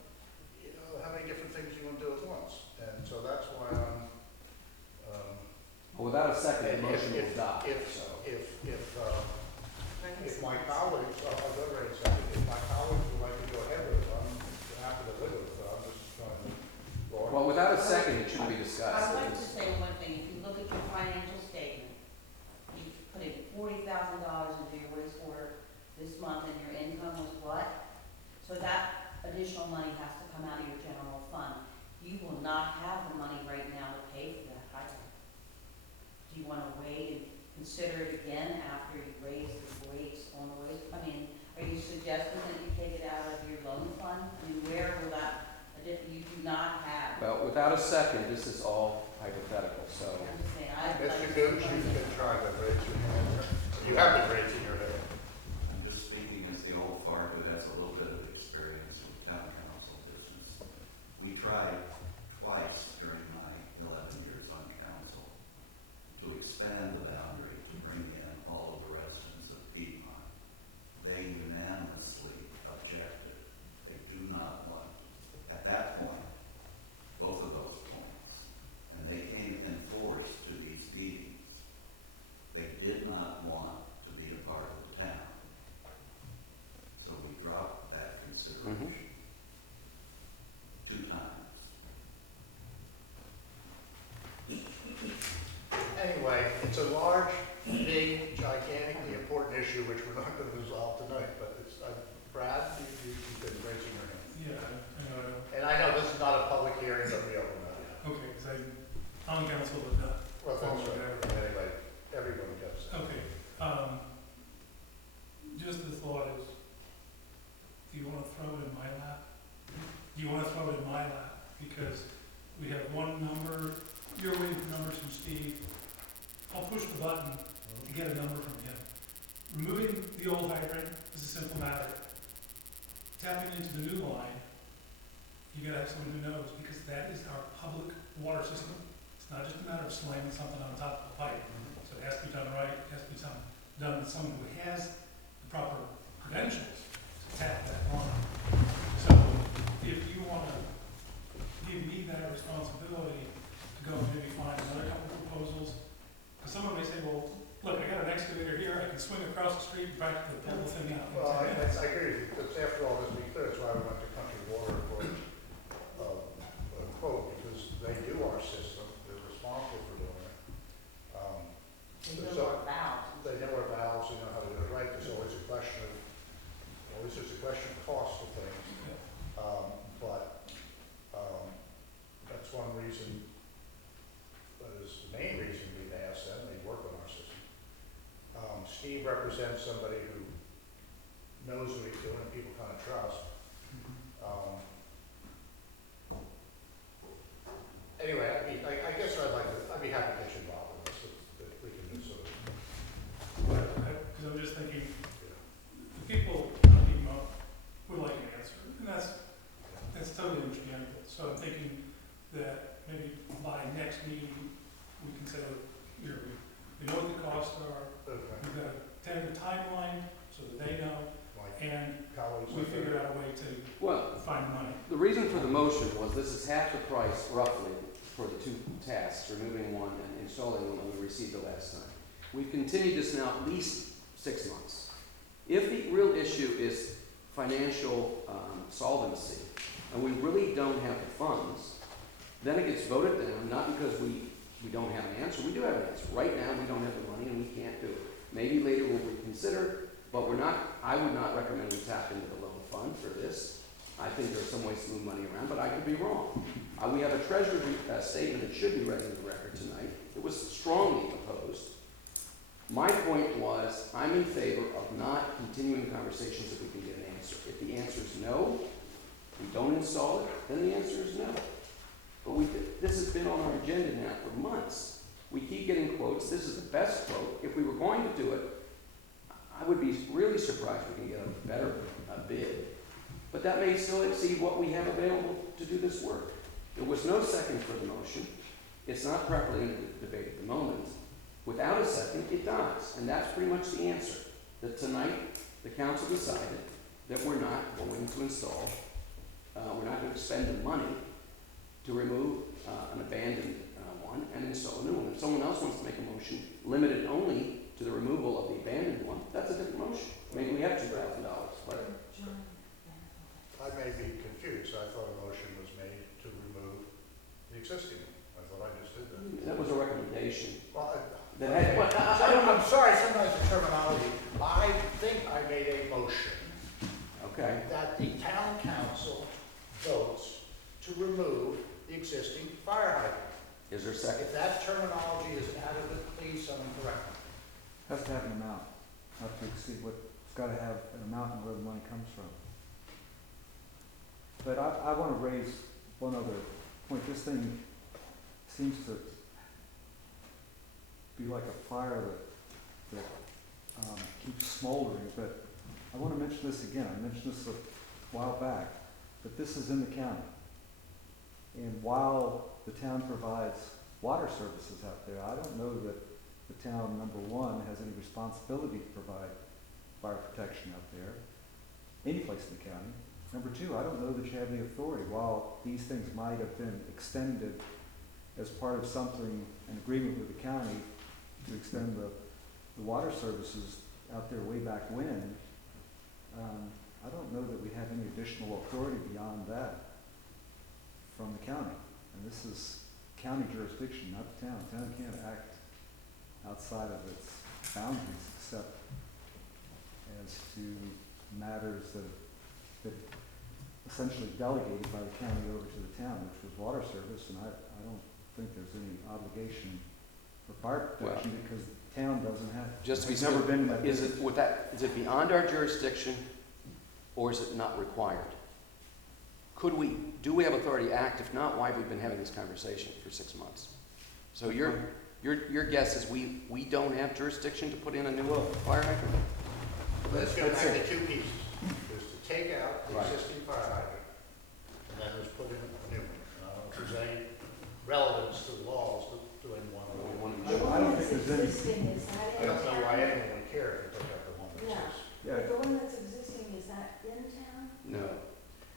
how many different things you want to do at once? And so that's why I'm, Well, without a second, the and motion will die. if my colleagues, I'll go right a second, if my colleagues would like to go ahead with it, I'm happy to live with it, I'm just trying to. Well, without a second, it shouldn't be discussed. I would like to say one thing, if you look at your financial statement, you put in $40,000 into your wastewater this month and your income was what? So that additional money has to come out of your general fund. You will not have the money right now to pay for that hydrant. Do you wanna wait and consider it again after you raise the rates on the waste? I mean, are you suggesting that you take it out of your loan fund? I mean, where will that, you do not have. Well, without a second, this is all hypothetical, so. I'm just saying, I'd like Mr. to- Gooch, you've been trying to raise your hand. You have been raising your hand. I'm just speaking as the old fart who has a little bit of experience with town council business. We tried twice during my 11 years on council to expand the boundary to bring in all of the residents of Piedmont. They unanimously objected. They do not want, at that point, both of those points. And they came in force to these meetings. They did not want to be a part of the town. So we dropped that consideration 2 times. Anyway, it's a large, big, gigantically important issue which we're not going to resolve tonight, but it's, Brad, you've been raising your hand. Yeah, I know. And I know this is not a public hearing, but we open that. Okay, because I'm council, but not Well, that's formal, right. whatever. Anyway, everyone gets it. Okay, just the thought is, do you want to throw it in my lap? Do you want to throw it in my lap? Because we have one number, you're waiting for numbers from Steve. I'll push the button to get a number from him. Removing the old hydrant is a simple matter. Tapping into the new line, you gotta have someone who knows, because that is our public water system. It's not just a matter of slamming something on top of the pipe. So it has to be done right, it has to be done with someone who has the proper credentials to tap that line. So if you wanna give me that responsibility to go and maybe find another couple of proposals, because someone may say, well, look, I got an excavator here, I can swing across the street and practically pull the thing out in Well, 10 I minutes. agree with you, but after all, let's be clear, that's why we went to Country Water for a quote, because they do our system, they're responsible for doing it. They know our valves. They know our valves, they know how to do it right, there's always a question of, cost of things. That's one reason, that is the main reason we've asked them, they work on our system. Steve represents somebody who knows what he's doing and people kind of trust. Anyway, I guess I'd be happy to get you involved in this, if we can do so. Because I'm just thinking, the people on Piedmont would like an answer, and that's totally understandable. So I'm thinking that maybe by next meeting, we can say, we know what the costs are, Okay. we've got a tentative timeline, so that they know, Like and colleagues. we figured out a way to Well, find money. the reason for the motion was this is half the price roughly for the 2 tasks, removing one and installing one that we received the last time. We've continued this now at least 6 months. If the real issue is financial solvency, and we really don't have the funds, then it gets voted down, not because we don't have an answer. We do have an answer. Right now, we don't have the money and we can't do it. Maybe later we'll reconsider, but I would not recommend we tap into the loan fund for this. I think there's some ways to move money around, but I could be wrong. We have a treasury statement that should be read in the record tonight. It was strongly opposed. My point was, I'm in favor of not continuing conversations if we can get an answer. If the answer is no, we don't install it, then the answer is no. But this has been on our agenda now for months. We keep getting quotes. This is the best quote. If we were going to do it, I would be really surprised we can get a better bid. But that may still exceed what we have available to do this work. There was no second for the motion. It's not properly in the debate at the moment. Without a second, it dies. And that's pretty much the answer. That tonight, the council decided that we're not going to install, we're not going to spend the money to remove an abandoned one and install a new one. If someone else wants to make a motion limited only to the removal of the abandoned one, that's a different motion. Maybe we have $2,000, but I may be confused. I thought a motion was made to remove the existing one. I thought I just did that. that was a recommendation. Well, That had, but I don't know. I'm sorry, sometimes the terminology. I think I made a motion Okay. that the town council votes to remove the existing fire hydrant. Is there a second? If that terminology is adequate, please someone correct me. Has to have an amount, not to exceed what, it's gotta have an amount and where the money comes from. But I wanna raise one other point. This thing seems to be like a fire that keeps smoldering, but I wanna mention this again. I mentioned this a while back, but this is in the county. And while the town provides water services out there, I don't know that the town, number one, has any responsibility to provide fire protection out there, any place in the county. Number two, I don't know that you have the authority. While these things might have been extended as part of something, an agreement with the county to extend the water services out there way back when, I don't know that we have any additional authority beyond that from the county. And this is county jurisdiction, not the town. The town can't act outside of its boundaries except as to matters that essentially delegated by the county over to the town, which was water service, and I don't think there's any obligation for fire protection because the town doesn't have. Just to be it's never been in that is business. is it beyond our jurisdiction, or is it not required? Do we have authority to act? If not, why have we been having this conversation for 6 months? So your guess is we don't have jurisdiction to put in a new fire hydrant? Let's go Let's back see. to two pieces. There's to take out the Right. existing fire hydrant, and then there's put in a new one. I don't know if there's any relevance to the laws to doing one or the other. The I one don't that's think there's any. existing, is that I in don't know why town? anyone would care if you took out the one that Yeah. exists. Yeah, The one that's existing, is that in town? No.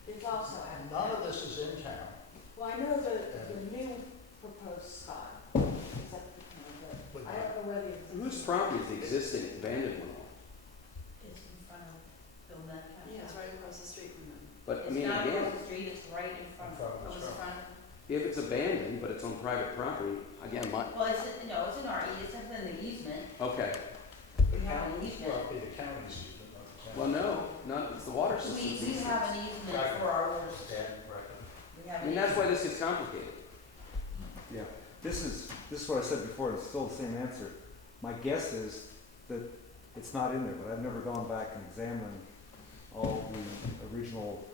It's also out of None town. of this is in town. Well, I know the new proposed spot is up to town, but I don't know whether it's. Whose property is the existing abandoned one on? It's in front of Bill Metcalf. Yeah, it's right across the street from them. But I It's mean, not again, across the street, it's right in front In front of of his the front. front. if it's abandoned, but it's on private property, again, Well, it's, no, it's an RE, it's in the easement, okay. we have an easement. Well, it'd be the county's easement, not the town. Well, no, not, it's the water system. We have an easement for our orders. Stand corrected. We have I an mean, that's why easement. this gets complicated. yeah. This is what I said before, it's still the same answer. My guess is that it's not in there, but I've never gone back and examined all the original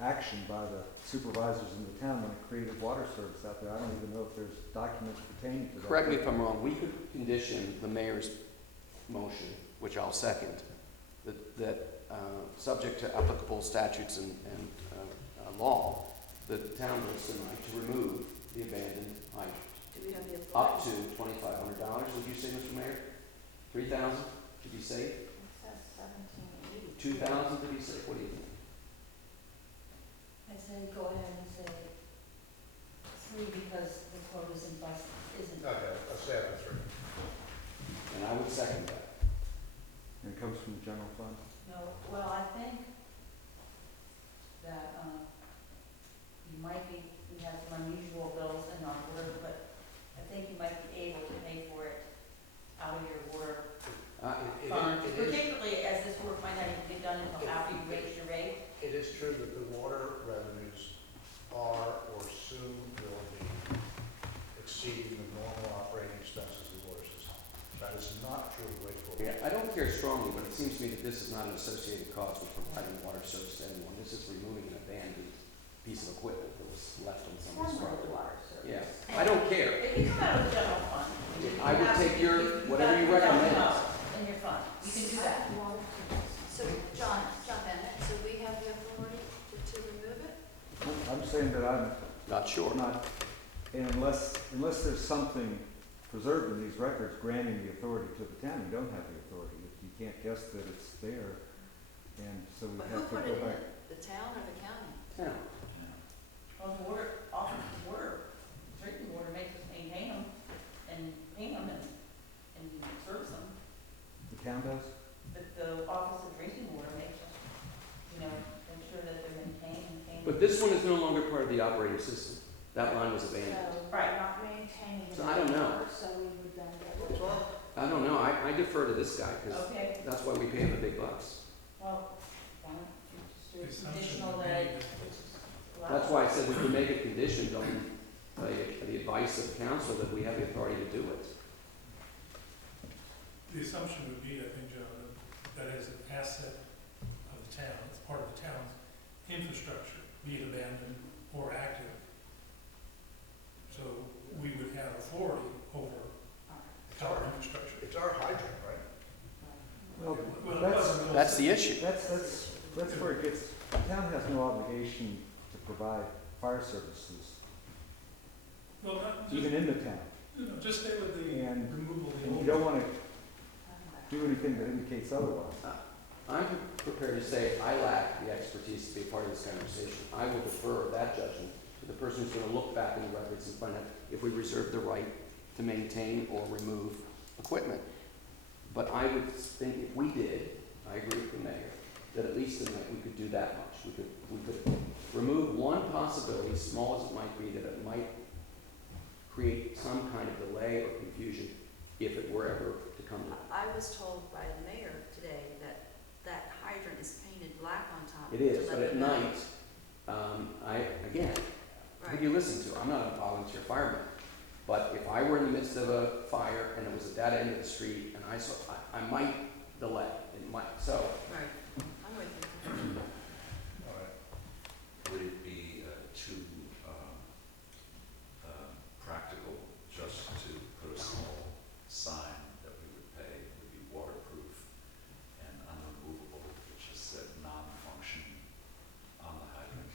action by the supervisors in the town when it created water service out there. I don't even know if there's documents pertaining to that. Correct me if I'm wrong, we could condition the mayor's motion, which I'll second, that subject to applicable statutes and law, the town votes tonight to remove the abandoned hydrant. Do we have the Up authority? to $2,500, would you say, Mr. Mayor? 3,000, did you say? It says 1780. 2,000, did you say? What do you think? I say go ahead and say 3 because the quote isn't bus, isn't. Okay, let's say up to 3. And I would second that. And it comes from the general fund? No, well, I think that, you might be, we have some unusual bills in our order, but I think you might be able to pay for it out of your water fund, It is, particularly as this work might not even get done until after you raise your rate. it is true that the water revenues are or soon will be exceeding the normal operating expenses of the water system. That is not true of wastewater. Yeah, I don't care strongly, but it seems to me that this is not an associated cost with providing water service to anyone. This is removing an abandoned piece of equipment that was left on someone's Somewhere property. water service. Yeah, I don't care. It can come out of the general fund. I would take whatever you recommend. In your fund, you can do that. Water service. So, John Bennett, so we have the authority to remove it? I'm saying that I'm Not sure. not, and unless there's something preserved in these records granting the authority to the town, you don't have the authority. If you can't guess that it's there, and so we But who have to put go it in? back. The town or the county? Yeah. Well, the water, office of water, drinking water makes us maintain them and pay them and service them. The town does? But the office of drinking water makes us, make sure that they're maintained and paying. But this one is no longer part of the operating system. That line was So abandoned. we're Right. not maintaining it. So I don't know. anymore, So we would then get rid of it. I don't know, I defer to this guy, because Okay, that's why we pay him the big bucks. well, why don't you just do it? Is assumption Additional would be that- that That's why I said we could make it conditioned on the advice of council that we have the authority to do it. the assumption would be, I think, Joe, that as an asset of the town, it's part of the town's infrastructure, be it abandoned or active. So we would have authority over It's our our, infrastructure. it's our hydrant, right? Well, Well, it that's, wasn't really- That's the issue. that's where it gets, the town has no obligation to provide fire services, Well, not, just, even in the town. just stay with the And- removal of the And you old. don't wanna do anything that indicates otherwise. I'm prepared to say I lack the expertise to be a part of this conversation. I will defer that judgment to the person who's gonna look back in the records and find out if we reserve the right to maintain or remove equipment. But I would think if we did, I agree with the mayor, that at least tonight we could do that much. We could remove one possibility, small as it might be, that it might create some kind of delay or confusion if it were ever to come to. I was told by the mayor today that that hydrant is painted black on top. It is, to but let at you know. night, again, who do you listen to? I'm not a volunteer fireman. But if I were in the midst of a fire and it was at that end of the street and I saw, I might delay, it might, so. Right, I'm with you. All right. Would it be too practical just to put a small sign that we would pay, would be waterproof and unremovable, which just said non-functioning on the hydrant?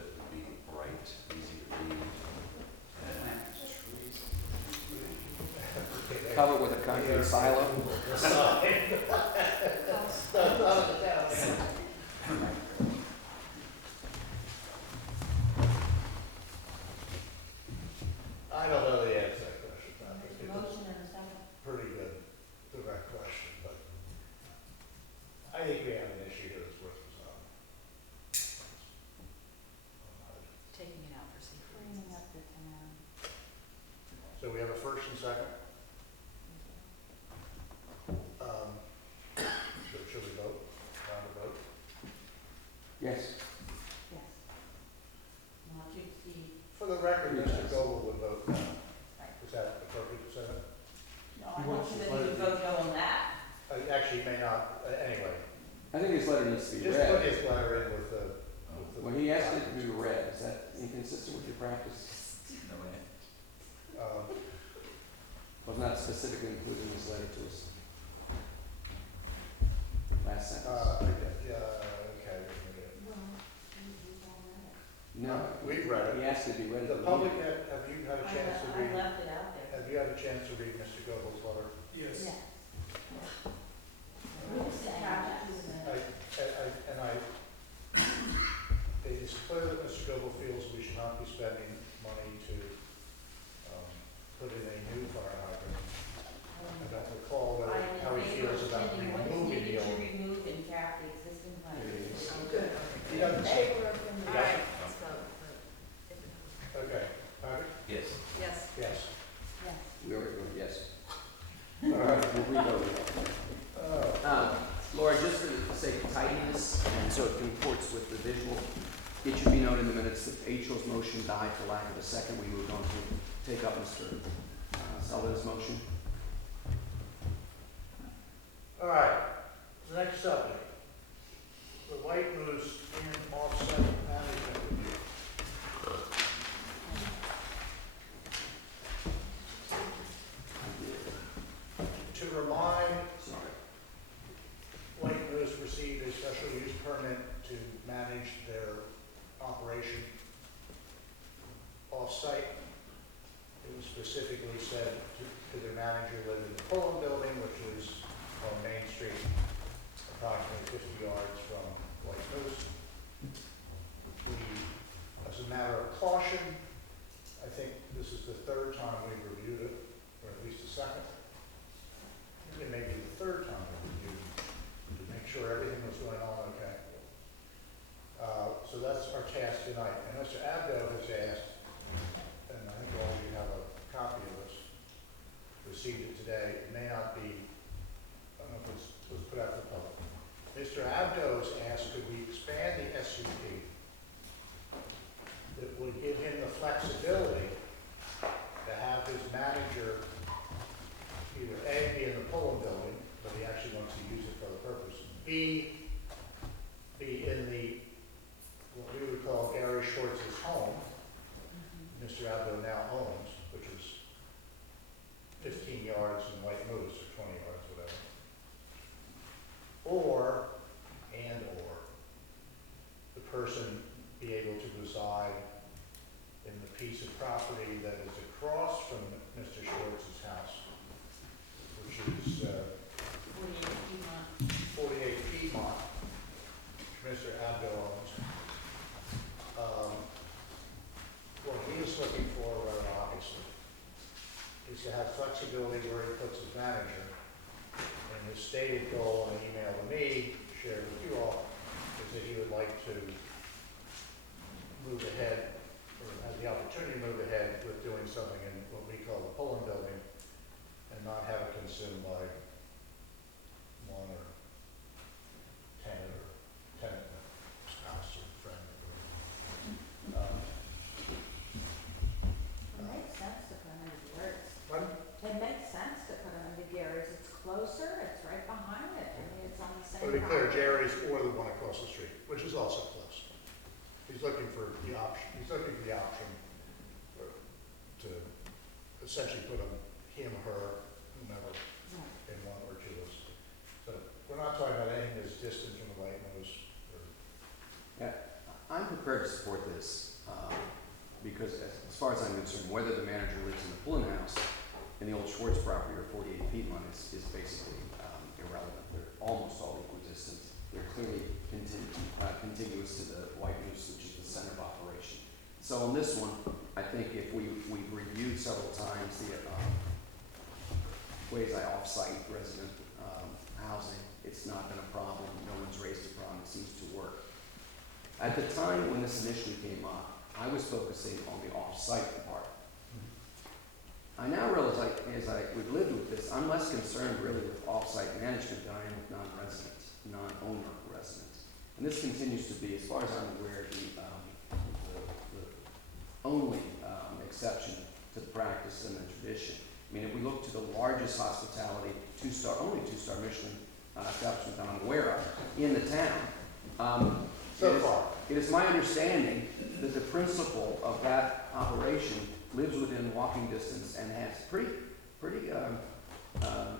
That would be bright, easy to read, and Cover it with a concrete silo. I don't know the answer to that question, Patrick. It's a Motion and a second. pretty good, direct question, but I think we have an issue here that's worth resolving. Taking it out for safety Cleaning reasons. up the town. So we have a first and second. So should we vote? Round of vote? Yes. Yes. Not to exceed, For the record, Yes. Mr. Goble would vote no. right. Is that appropriate to say that? No, I want you to vote no on that. Actually, he may not, anyway. I think his letter needs to be Just put read. his letter in with the. When he asked it to be read, is that inconsistent with your practice? no way. Was not specifically included in his letter to us. Last sentence. Okay. Well, we've all read it. No. We've read He it. asked it to be read at The the public, meeting. have you had a I chance to left, read? I left it out there. Have you had a chance to read Mr. Goble's letter? Yes. Yes. We'll just attach it to the It is clear that Mr. Goble feels we should not be spending money to put in a new fire hydrant. I don't recall I am how in he favor of feels about spending what is removing the needed to old. remove and cap the existing hydrant. Good. He doesn't say. Favor of the Yeah. All right, let's vote. Okay, Patrick? Yes. Yes. Yes. Yes. We already voted yes. All right, we'll re-vote. Laura, just for the sake of tidiness, and so it comports with the visual, it should be noted in the minutes that Achel's motion died for lack of a second. We moved on to take up Mr. Sullivan's motion. All right, next subject. The White Moose and offset management review. To remind, Sorry. White Moose received a special use permit to manage their operation off-site. It was specifically said to their manager live in the Pullen Building, which is on Main Street, approximately 50 yards from White Moose. We, as a matter of caution, I think this is the third time we've reviewed it, or at least the second. It may be the third time we've reviewed it, to make sure everything was going on okay. So that's our task tonight. And Mr. Abdo has asked, and I think all of you have a copy of this, received it today. It may not be, I don't know if it was put out to the public. Mr. Abdo has asked he be in what we would call Gary Schwartz's home, Mr. Aldo now owns, which is 15 yards in White Moose, or 20 yards, whatever. Or the person be able to reside in the piece of property that is across from Mr. Schwartz's house, which is 48 Piedmont, which Mr. Abdo owns. What he is looking for, rather obviously, is to have flexibility where he puts his manager. And his stated goal in an email to me, shared with you all, is that he would like to move ahead, or have the opportunity to move ahead with doing something in what we call the polling building, and not have it consumed by one or tenant spouse or friend. It makes sense to put them into Gary's. Pardon? It makes sense to put them into Gary's. It's closer, it's right behind it. I mean, it's on the same. To be clear, property. Jerry's or the one across the street, which is also close. He's looking for the option, to essentially put him, her, whomever, Right. in one or two of those. So we're not talking about anything that's distant from the White Nose or. Yeah, I'm prepared to support this, because as far as I'm concerned, whether the manager lives in the Pullen house in the old Schwartz property or 48 Piedmont is basically irrelevant. They're almost all equidistant. They're clearly contiguous to the White Moose, which is the center of operation. So on this one, I think if we've reviewed several times the quasi-off-site resident housing, it's not been a problem. No one's raised a problem. It seems to work. At the time when this initially came up, I was focusing on the off-site part. I now realize, we've lived with this, I'm less concerned really with off-site management than I am with non-owner residents. And this continues to be, as far as I'm aware, the only exception to the practice and the tradition. I mean, if we look to the largest hospitality, only two-star Michelin establishment that I'm aware of in the town, it is my understanding that the principal of that operation lives within walking distance and has pretty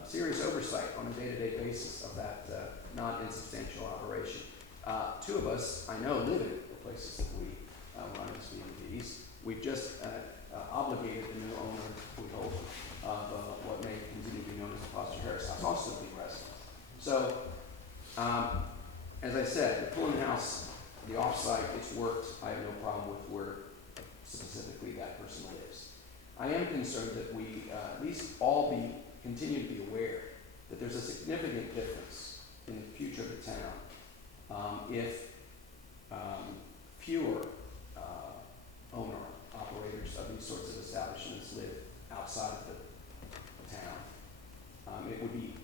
serious oversight on a day-to-day basis of that not insubstantial operation. Two of us, I know, live in the places that we run as B&Bs. We've just obligated the new owner, we hope, of what may continue to be known as the Foster Harris House, also to be residents. So, as I said, the Pullen House, the off-site, it's worked. I have no problem with where specifically that person lives. I am concerned that we at least all continue to be aware that there's a significant difference in the future of the town if fewer owner-operators of these sorts of establishments live outside of the town. It would be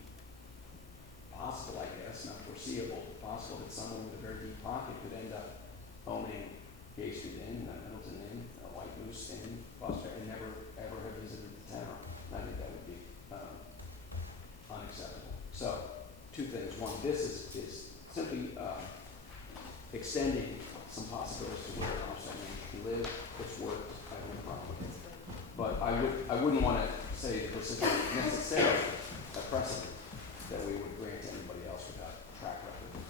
possible, I guess, not foreseeable, but possible that someone with a very deep pocket could end up owning Gay Street Inn, Middleton Inn, White Moose Inn, Foster, and never ever have visited the town. I think that would be unacceptable. So, two things. One, this is simply extending some possibilities to where an offsite manager can live. It's worked. I have no problem with it. But I wouldn't want to say that this is necessarily a precedent that we would grant to anybody else without track record.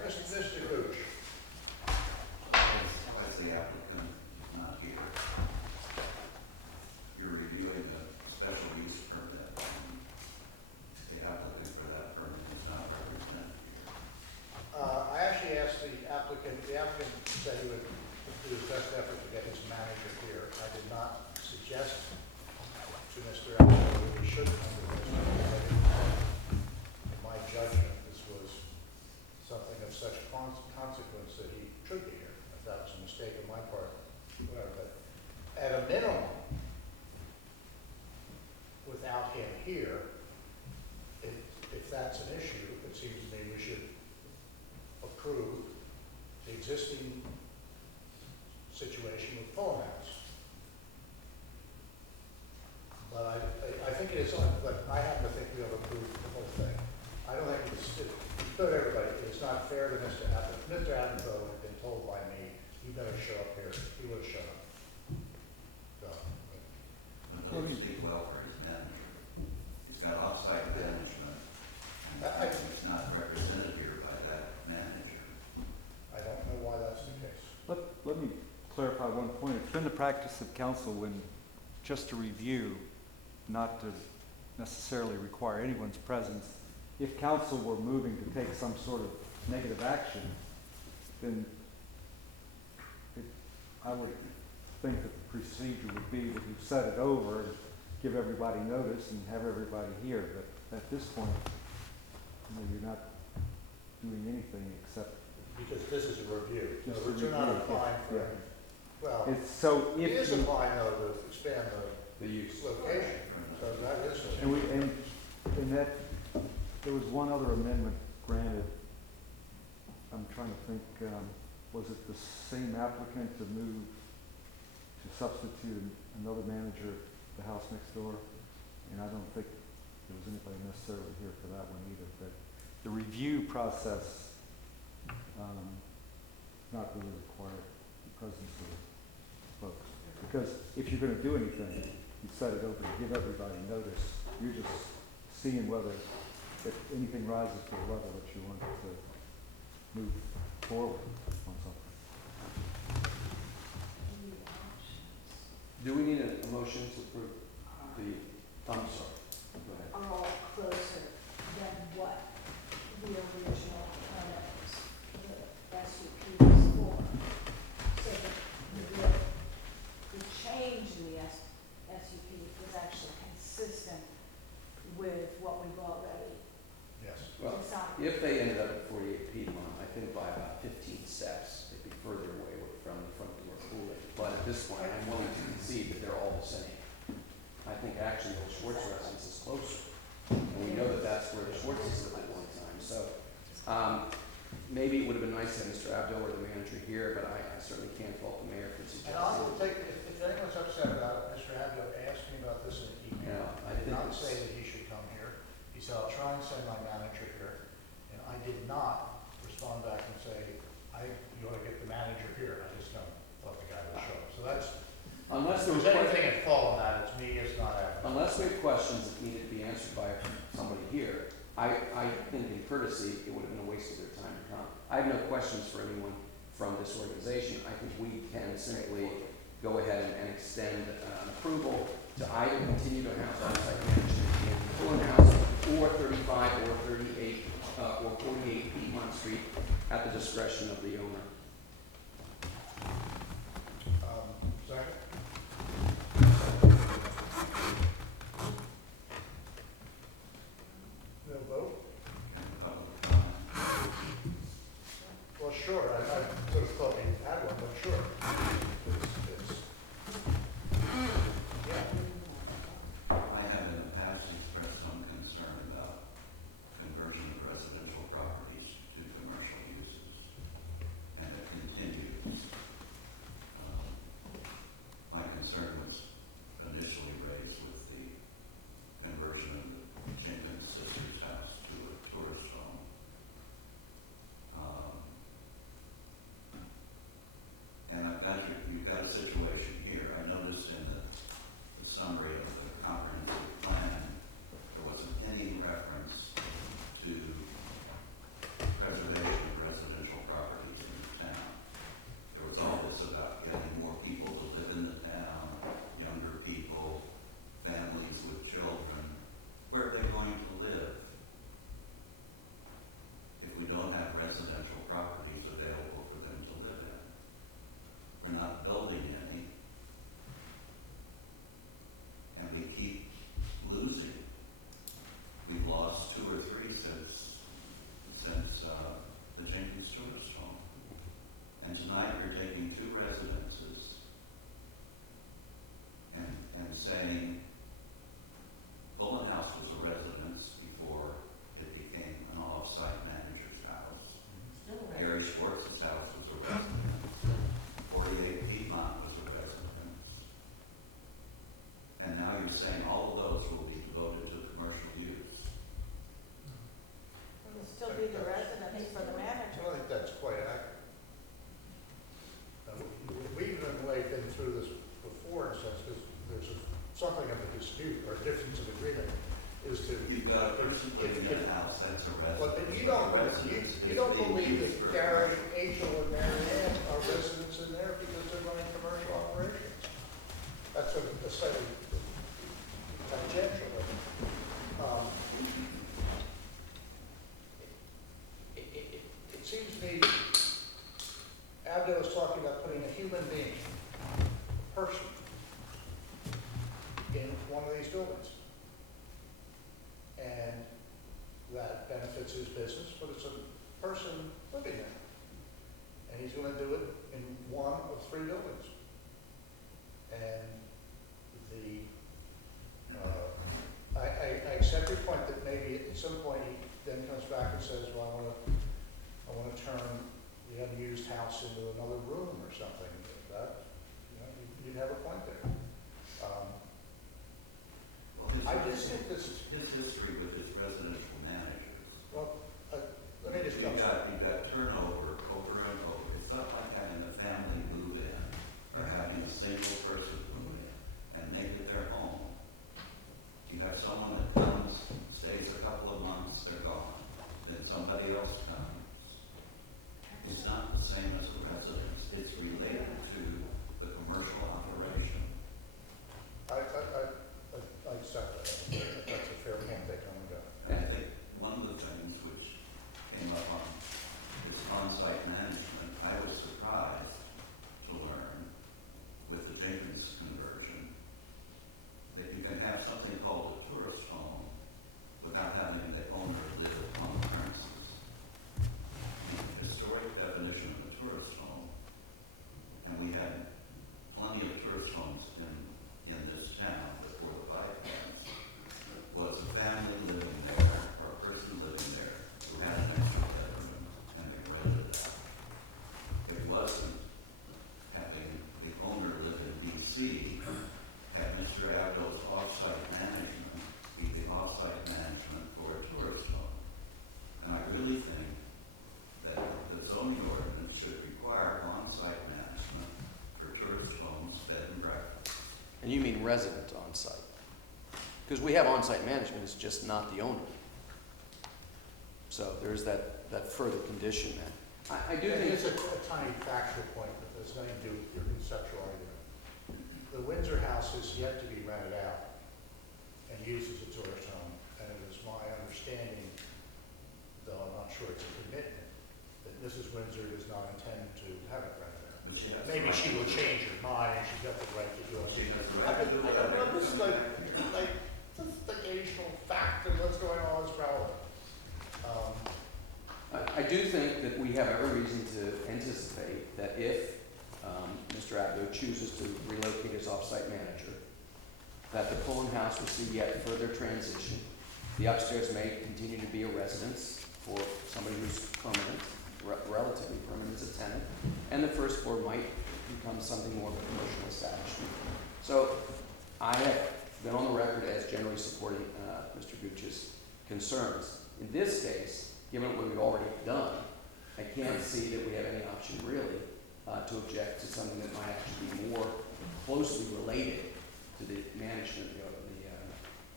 Mr. Gooch. As the applicant not here, you're reviewing a special use permit, and the applicant for that permit is not represented here. I actually asked the applicant said he would do his best effort to get his manager here. I did not suggest to Mr. Allen that he should come to this. In my judgment, this was something of such consequence that he should be here. If that was a mistake on my part, whatever. But at a minimum, without him here, if that's an issue, it seems to me we should approve the existing situation with Pullen House. But I think it is, but I happen to think we ought to approve the whole thing. I don't think it's So everybody, it's not fair to Mr. Abbott. Mr. Abbott, though, had been told by me, you better show up here. He would have shown up. So, It doesn't speak well for his manager. He's got off-site management, and he's not represented here by that manager. I don't know why that's the case. Let me clarify one point. It's been the practice of council when, just to review, not to necessarily require anyone's presence. If council were moving to take some sort of negative action, then I would think that the procedure would be that you set it over and give everybody notice and have everybody here. But at this point, you're not doing anything except. Because this is a review. Just So a you're not review, applying for yeah. any, well, It's so he is if you, applying though to expand The use. the location. So that is. and that, there was one other amendment granted. I'm trying to think, was it the same applicant to move, to substitute another manager at the house next door? And I don't think there was anybody necessarily here for that one either, but the review process, not really required the presence of folks. Because if you're gonna do anything, you set it open, give everybody notice. You're just seeing whether, if anything rises to the level that you want to move forward on something. Do we need a motion to approve the, I'm sorry, go ahead. Are all closer than what the original permit was, the SUP was for. So the change in the SUP was actually consistent with what we've already Yes. Well, decided. if they ended up at 48 Piedmont, I think by about 15 steps, they'd be further away from the front door cooling. But at this point, I'm willing to concede that they're all the same. I think actually the Schwartz residence is closer. And we know that that's where the Schwartzes lived at one time. So maybe it would have been nice to have Mr. Abdo or the manager here, but I certainly can't fault the mayor for And I suggesting. will take, if anyone's upset about it, Mr. Abdo asked me about this in an email. Yeah, I I did think not it's- say that he should come here. He said, I'll try and send my manager here. And I did not respond back and say, you ought to get the manager here. I just thought the guy would show up. So that's, Unless if there was there's anything at fault on that, it's me, it's not Abdo. Unless we have questions that needed to be answered by somebody here, I think in courtesy, it would have been a waste of their time to come. I have no questions for anyone from this organization. I think we can simply go ahead and extend approval to either continue to have on-site management in the Thorn House or 35 or 38 or 48 Piedmont Street at the discretion of the owner. Second? No vote? Well, sure, I would have thought we had one, but sure. It's, yeah. I have in the past expressed some concern about conversion of residential properties to commercial uses, and it continues. My concern was initially raised with the conversion of the Jenkins Sisters House to a tourist home. And I've got your to be the residence for the I manager. don't think that's quite accurate. We've in a way been through this before, in a sense, because there's something of a dispute or difference of agreement is to. You've got a person living in a house, that's a But residence. you don't, Residence you is don't being believe used that for- Gary, Angel, and Mary Ann are residents in there because they're running commercial operations. That's a slightly tangential. Um, it seems to me, Abdo is talking about putting a human being, a person, in one of these buildings. And that benefits his business, but it's a person living there. And he's gonna do it in one of 3 buildings. And I accept your point that maybe at some point he then comes back and says, well, I wanna turn the unused house into another room or something. That, you have a point there. Well, his- I just think this, His history with his residential managers. well, let me just. You've got turnover over and over. It's not like having a family move in or having a single person move in and make it their home. You have someone that comes, stays a couple of months, they're gone. Then somebody else comes. It's not the same as a residence. It's related to the commercial operation. I accept that. That's a fair point they come and go. And I think one of the things which came up on this on-site management, I was surprised to learn with the Jenkins conversion that you can have something called a tourist home without having the owner live on the premises. The historic definition of a tourist home, and we had plenty of tourist homes in this town before the bypass, was a family living there or a person living there who had an extra bedroom and they rented it out. It wasn't having the owner live in DC, have Mr. Abdo's off-site management be the off-site management for a tourist home. And I really think that the zoning ordinance should require on-site management for tourist homes, bed and breakfast. And you mean resident on site? Because we have on-site management, it's just not the owner. So there's that further condition there. I do think. It's a tiny factual point, but there's nothing to do with your conceptual argument. The Windsor house is yet to be rented out and used as a tourist home, and it is my understanding, though I'm not sure it's a commitment, that Mrs. Windsor does not intend to have it rented out. But she has the Maybe right she to will do it. change her mind, and she's got the right to do it. She has the right to do it. This is like, just the occasional fact of what's going on is relevant. I do think that we have every reason to anticipate that if Mr. Abdo chooses to relocate his off-site manager, that the Pullen House will see yet further transition. The upstairs may continue to be a residence for somebody who's permanent, relatively permanent as a tenant, and the first floor might become something more of a commercial establishment. So I have been on the record as generally supporting Mr. Gooch's concerns. In this case, given what we've already done, I can't see that we have any option really to object to something that might actually be more closely related to the management of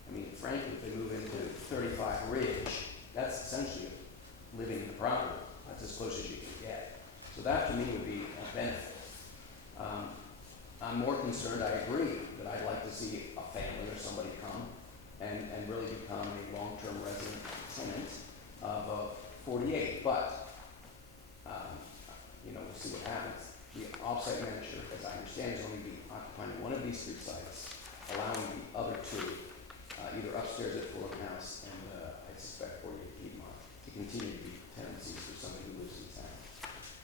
I mean, frankly, if they move into 35 Ridge, that's essentially living in the property. That's as close as you can get. So that to me would be a benefit. I'm more concerned, I agree, that I'd like to see a family or somebody come and really become a long-term resident tenant of 48. But, we'll see what happens. The off-site manager, as I understand, is only be occupying one of these 3 sites, allowing the other 2, either upstairs at Fulham House and I suspect 48 Piedmont, to continue to be tenancies for somebody who lives in town.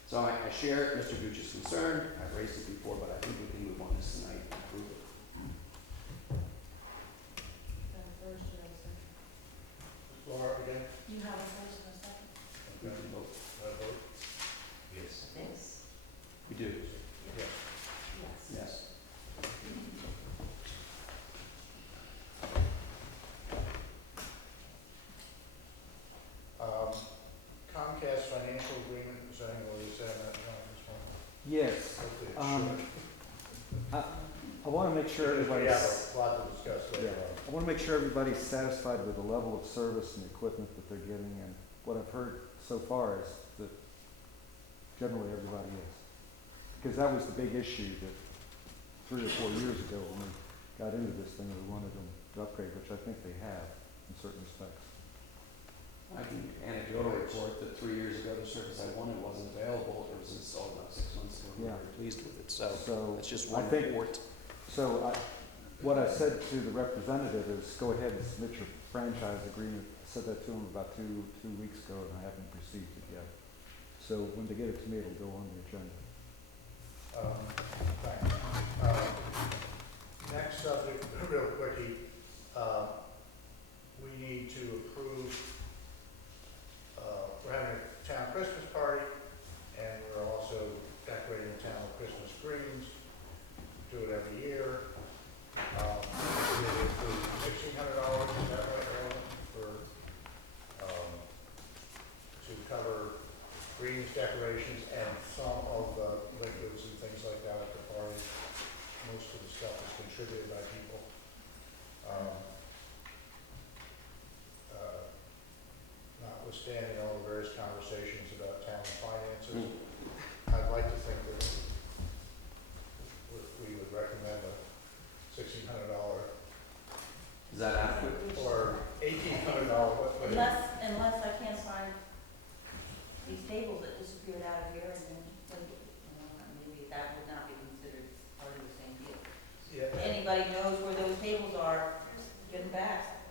So I share Mr. Gooch's concern. I've raised it before, but I think we can move on this tonight and approve it. Then first you have a second. Laura, again? You have a first and a second? We can vote. Vote? Yes. Thanks. We do. Yes. Yes. Um, Yes. Hopefully it Um, should. I want to make sure Because we everybody's, have a lot to discuss yeah, later on. I want to make sure everybody's satisfied with the level of service and equipment that they're getting, and what I've heard so far is that generally everybody is. Because that was the big issue that 3 or 4 years ago when we got into this thing, we wanted them to upgrade, which I think they have in certain respects. I can anecdotal report that 3 years ago, the service I wanted wasn't available. It was installed about 6 months ago. We were Yeah. very pleased with it. So So it's just I one think- report. So what I said to the representative is, go ahead and submit your franchise agreement. I said that to him about two weeks ago, and I haven't received it yet. So when they get it to me, it'll go on the agenda. Thanks. Next subject, real quickie, we need to approve, we're having a town Christmas party, and we're also decorating the town with Christmas greens. Do it every year. We approve $1,600, is that right, Ellen, to cover greens decorations and some of the liquids and things like that at the party. Most of the stuff is contributed by people. Notwithstanding all the various conversations about town finances, I'd like to think that we would recommend a $1,600 Is that adequate? or $1,800. Unless I can't find these tables that disappeared out of here, and then, maybe that would not be considered part of the same deal. Yeah, Anybody knows where those tables are, get them back,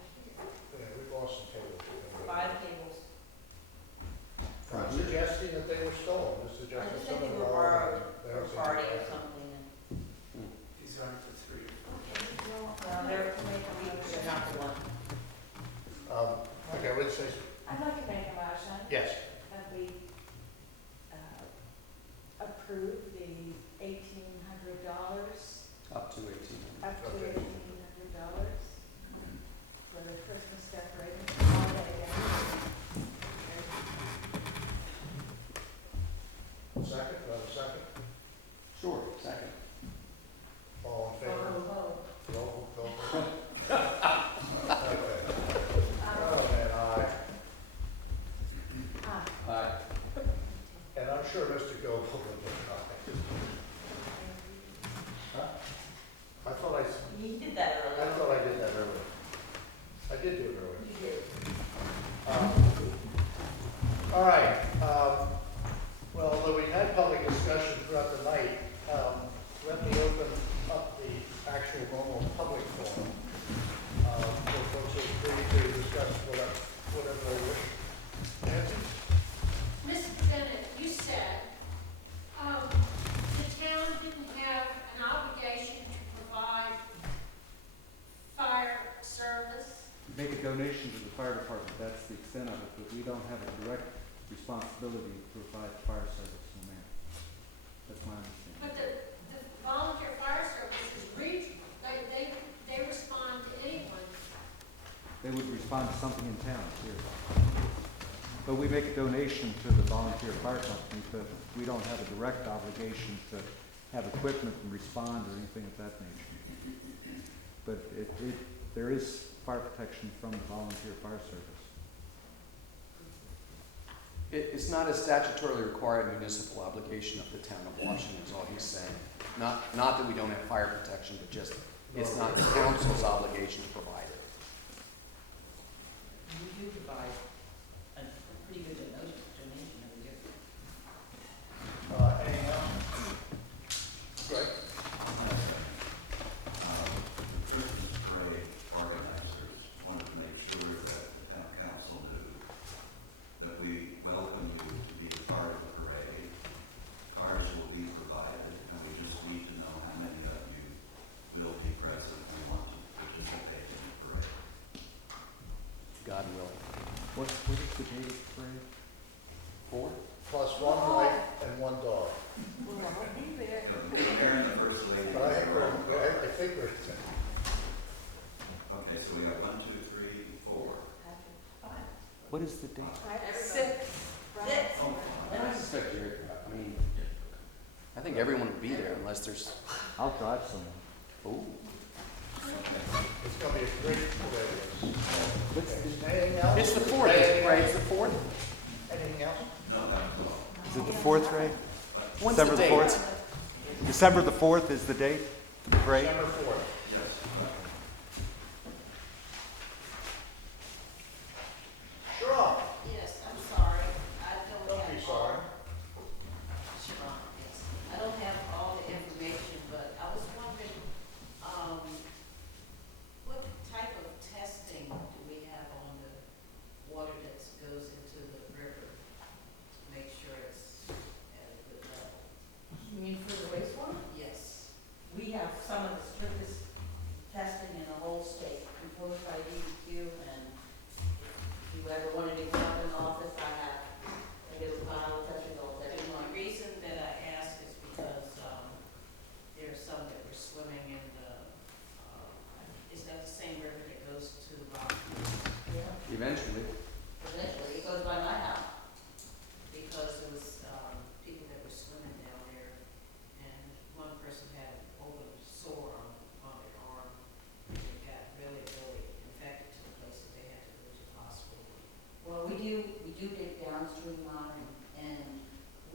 yeah, we've lost some tables. 5 tables. Not suggesting that they were stolen, just I suggesting just think someone they were borrowed. borrowed They for don't a seem to party or like it. something, and, These aren't the three. they're not the one. Okay, I would say, I'd like to make a motion yes, that we approve the $1,800, Up to 1,800. up to Okay. $1,800 for the Christmas decorating holiday. second, do I have a second? Sure, second. All in favor? Oh, Roll, roll. Okay. Oh, man, aye. Aye. And I'm sure Mr. Goble will get aye. Huh? I thought You did that I earlier. thought I did that earlier. I did do it earlier. You did. All right, well, although we had public discussion throughout the night, let me open up the actual normal public forum. So folks are free to discuss whatever they wish. Nancy? Mr. Bennett, you said, the town didn't have an obligation to provide fire service. Make a donation to the fire department, that's the extent of it, but we don't have a direct responsibility to provide fire service, no ma'am. That's my understanding. But the volunteer fire service is regional. They respond to anyone. They would respond to something in town, here. But we make a donation to the volunteer fire company, but we don't have a direct obligation to have equipment and respond or anything of that nature. But there is fire protection from the volunteer fire service. It's not a statutorily required municipal obligation of the town of Washington, is all he's saying. Not that we don't have fire protection, but just it's not the council's obligation to provide it. You do provide a pretty good donation every year. Anything else? Greg? The Christmas parade organizers wanted to make sure that the town council knew that we welcome you to be a part of the parade. Cars will be provided, and we just need to know how many of you will be present and want to participate in the parade. God willing. What is the date of the parade? 4? Plus one wife and one dog. Well, I'll be there. The mayor and the first lady. But I think we're, Okay, so we have 1, 2, 3, 4. What is the date? 6, right? I suspect you're, I mean, I think think everyone would be there unless there's, I'll drive someone. oh. It's gonna be a great day. What's Anything else? It's the 4th, right? It's the 4th? Anything else? No, that's all. Is it the 4th, Ray? When's December the the date? 4th? December the 4th is the date for the parade? December 4th. Yes. Sure. Yes, I'm sorry, I don't Don't have be all. sorry. Sure, yes. I don't have all the information, but I was wondering, what type of testing do we have on the water that goes into the river to make sure it's at a good level? You mean for the wastewater? Yes. We have some of the strictest testing in the whole state, imposed by DEQ, and if you ever wanted to come up in the office, I get a pile of test results every And the month. reason that I ask is because, there's some that were swimming in the, is that the same river that goes to Rock? Yeah, Eventually. eventually, it goes by my house. Because there was, people that were swimming down there, and one person had an open sore on their arm, and it got really, really infected to the place that they had to go to the hospital. Well, we do dig downstream monitoring, and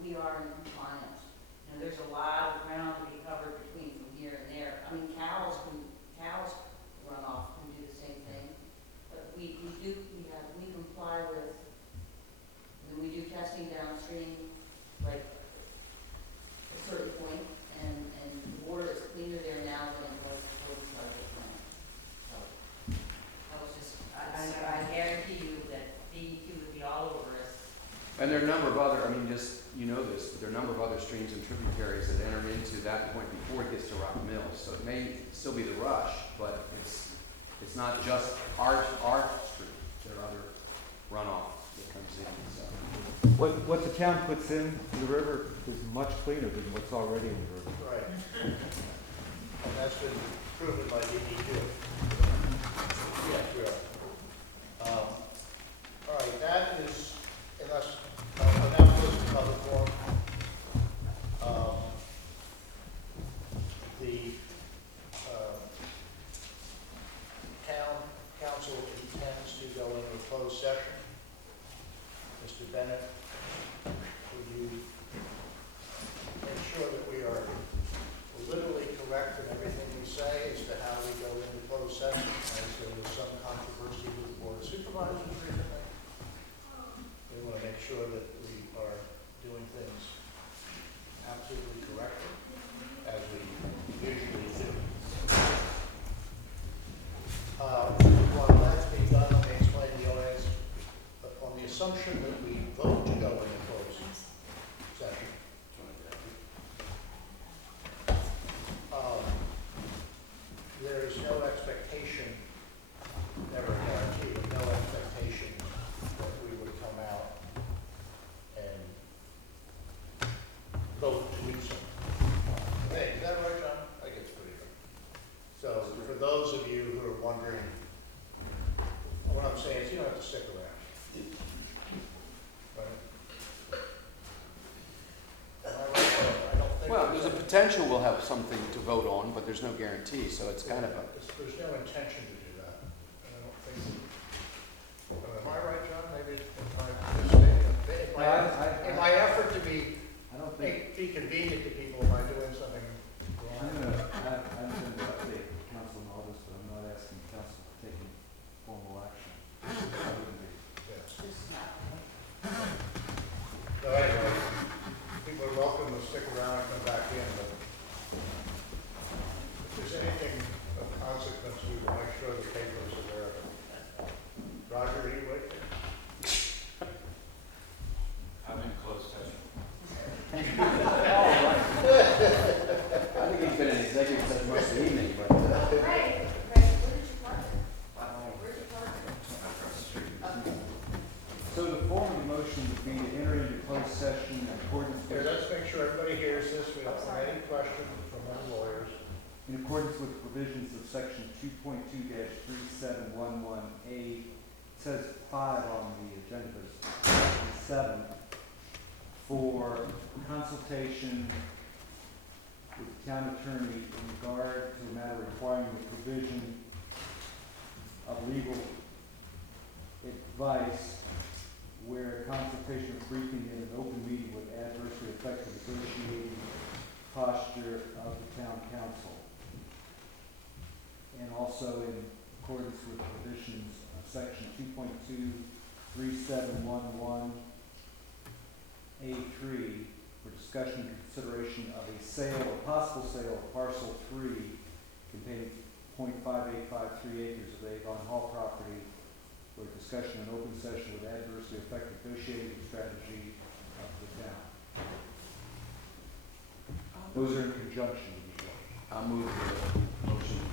we are in compliance. You know, there's a lot of ground to be covered between from here and there. I mean, cows run off and do the same thing. But we comply with, and we do testing downstream, like a certain point, and the water is cleaner there now than it was before we started the plant. So, I was just, I guarantee you that DEQ would be all over us. And there are a number of other, I mean, just, you know this, but there are a number of other streams and tributaries that enter into that point before it gets to Rock Mills. So it may still be the rush, but it's not just our stream. There are other runoff that comes in, so. What the town puts in the river is much cleaner than what's already in the river. Right. And that's been proven by DEQ. Yes, we are. All right, that is, unless, now close the public forum. The town council intends to go into a closed session. Mr. Bennett, would you make sure that we are literally correct in everything we say as to how we go into closed session, as there was some controversy with the board of supervisors recently? We want to make sure that we are doing things absolutely correctly, as we usually do. While that's being done, let me explain the audience, on the assumption that we vote to go into closed session. There is no expectation, never a guarantee, but no expectation that we would come out and vote to do something. Hey, is that right, John? I think it's pretty good. So for those of you who are wondering, what I'm saying is you don't have to stick around. Right? Am I right? I don't think. Well, there's a potential we'll have something to vote on, but there's no guarantee, so it's kind of a, There's no intention to do that. And I don't think, am I right, John? Maybe in my effort to be, I don't think, be convenient to people, am I doing something I'm wrong? gonna update council on all this, but I'm not asking council to take any formal action. Other than Yeah. Just not. So anyway, people are welcome to stick around and come back in, but if there's anything of consequence, we will make sure the paper is aware of it. Roger, are you waiting? I'm in closed session. I think he's been in executive session most of the evening, but, Ray, where did you park it? Where'd you park it? So the form of the motion would be to enter into closed session in accordance Here, with, let's make sure everybody hears this. We don't have any questions from any lawyers. in accordance with the provisions of section 2.2-3711A. It says 5 on the agenda, but it's 7, for consultation with the town attorney in regard to a matter requiring the provision of legal advice where consultation or briefing in an open meeting would adversely affect the negotiating posture of the town council. And also in accordance with provisions of section 2.23711 A3 for discussion and consideration of a sale or possible sale of parcel 3 containing 0.5853 acres of Avon Hall property for discussion in open session would adversely affect negotiating strategy of the town. Those are in conjunction with each other. I'll move the motion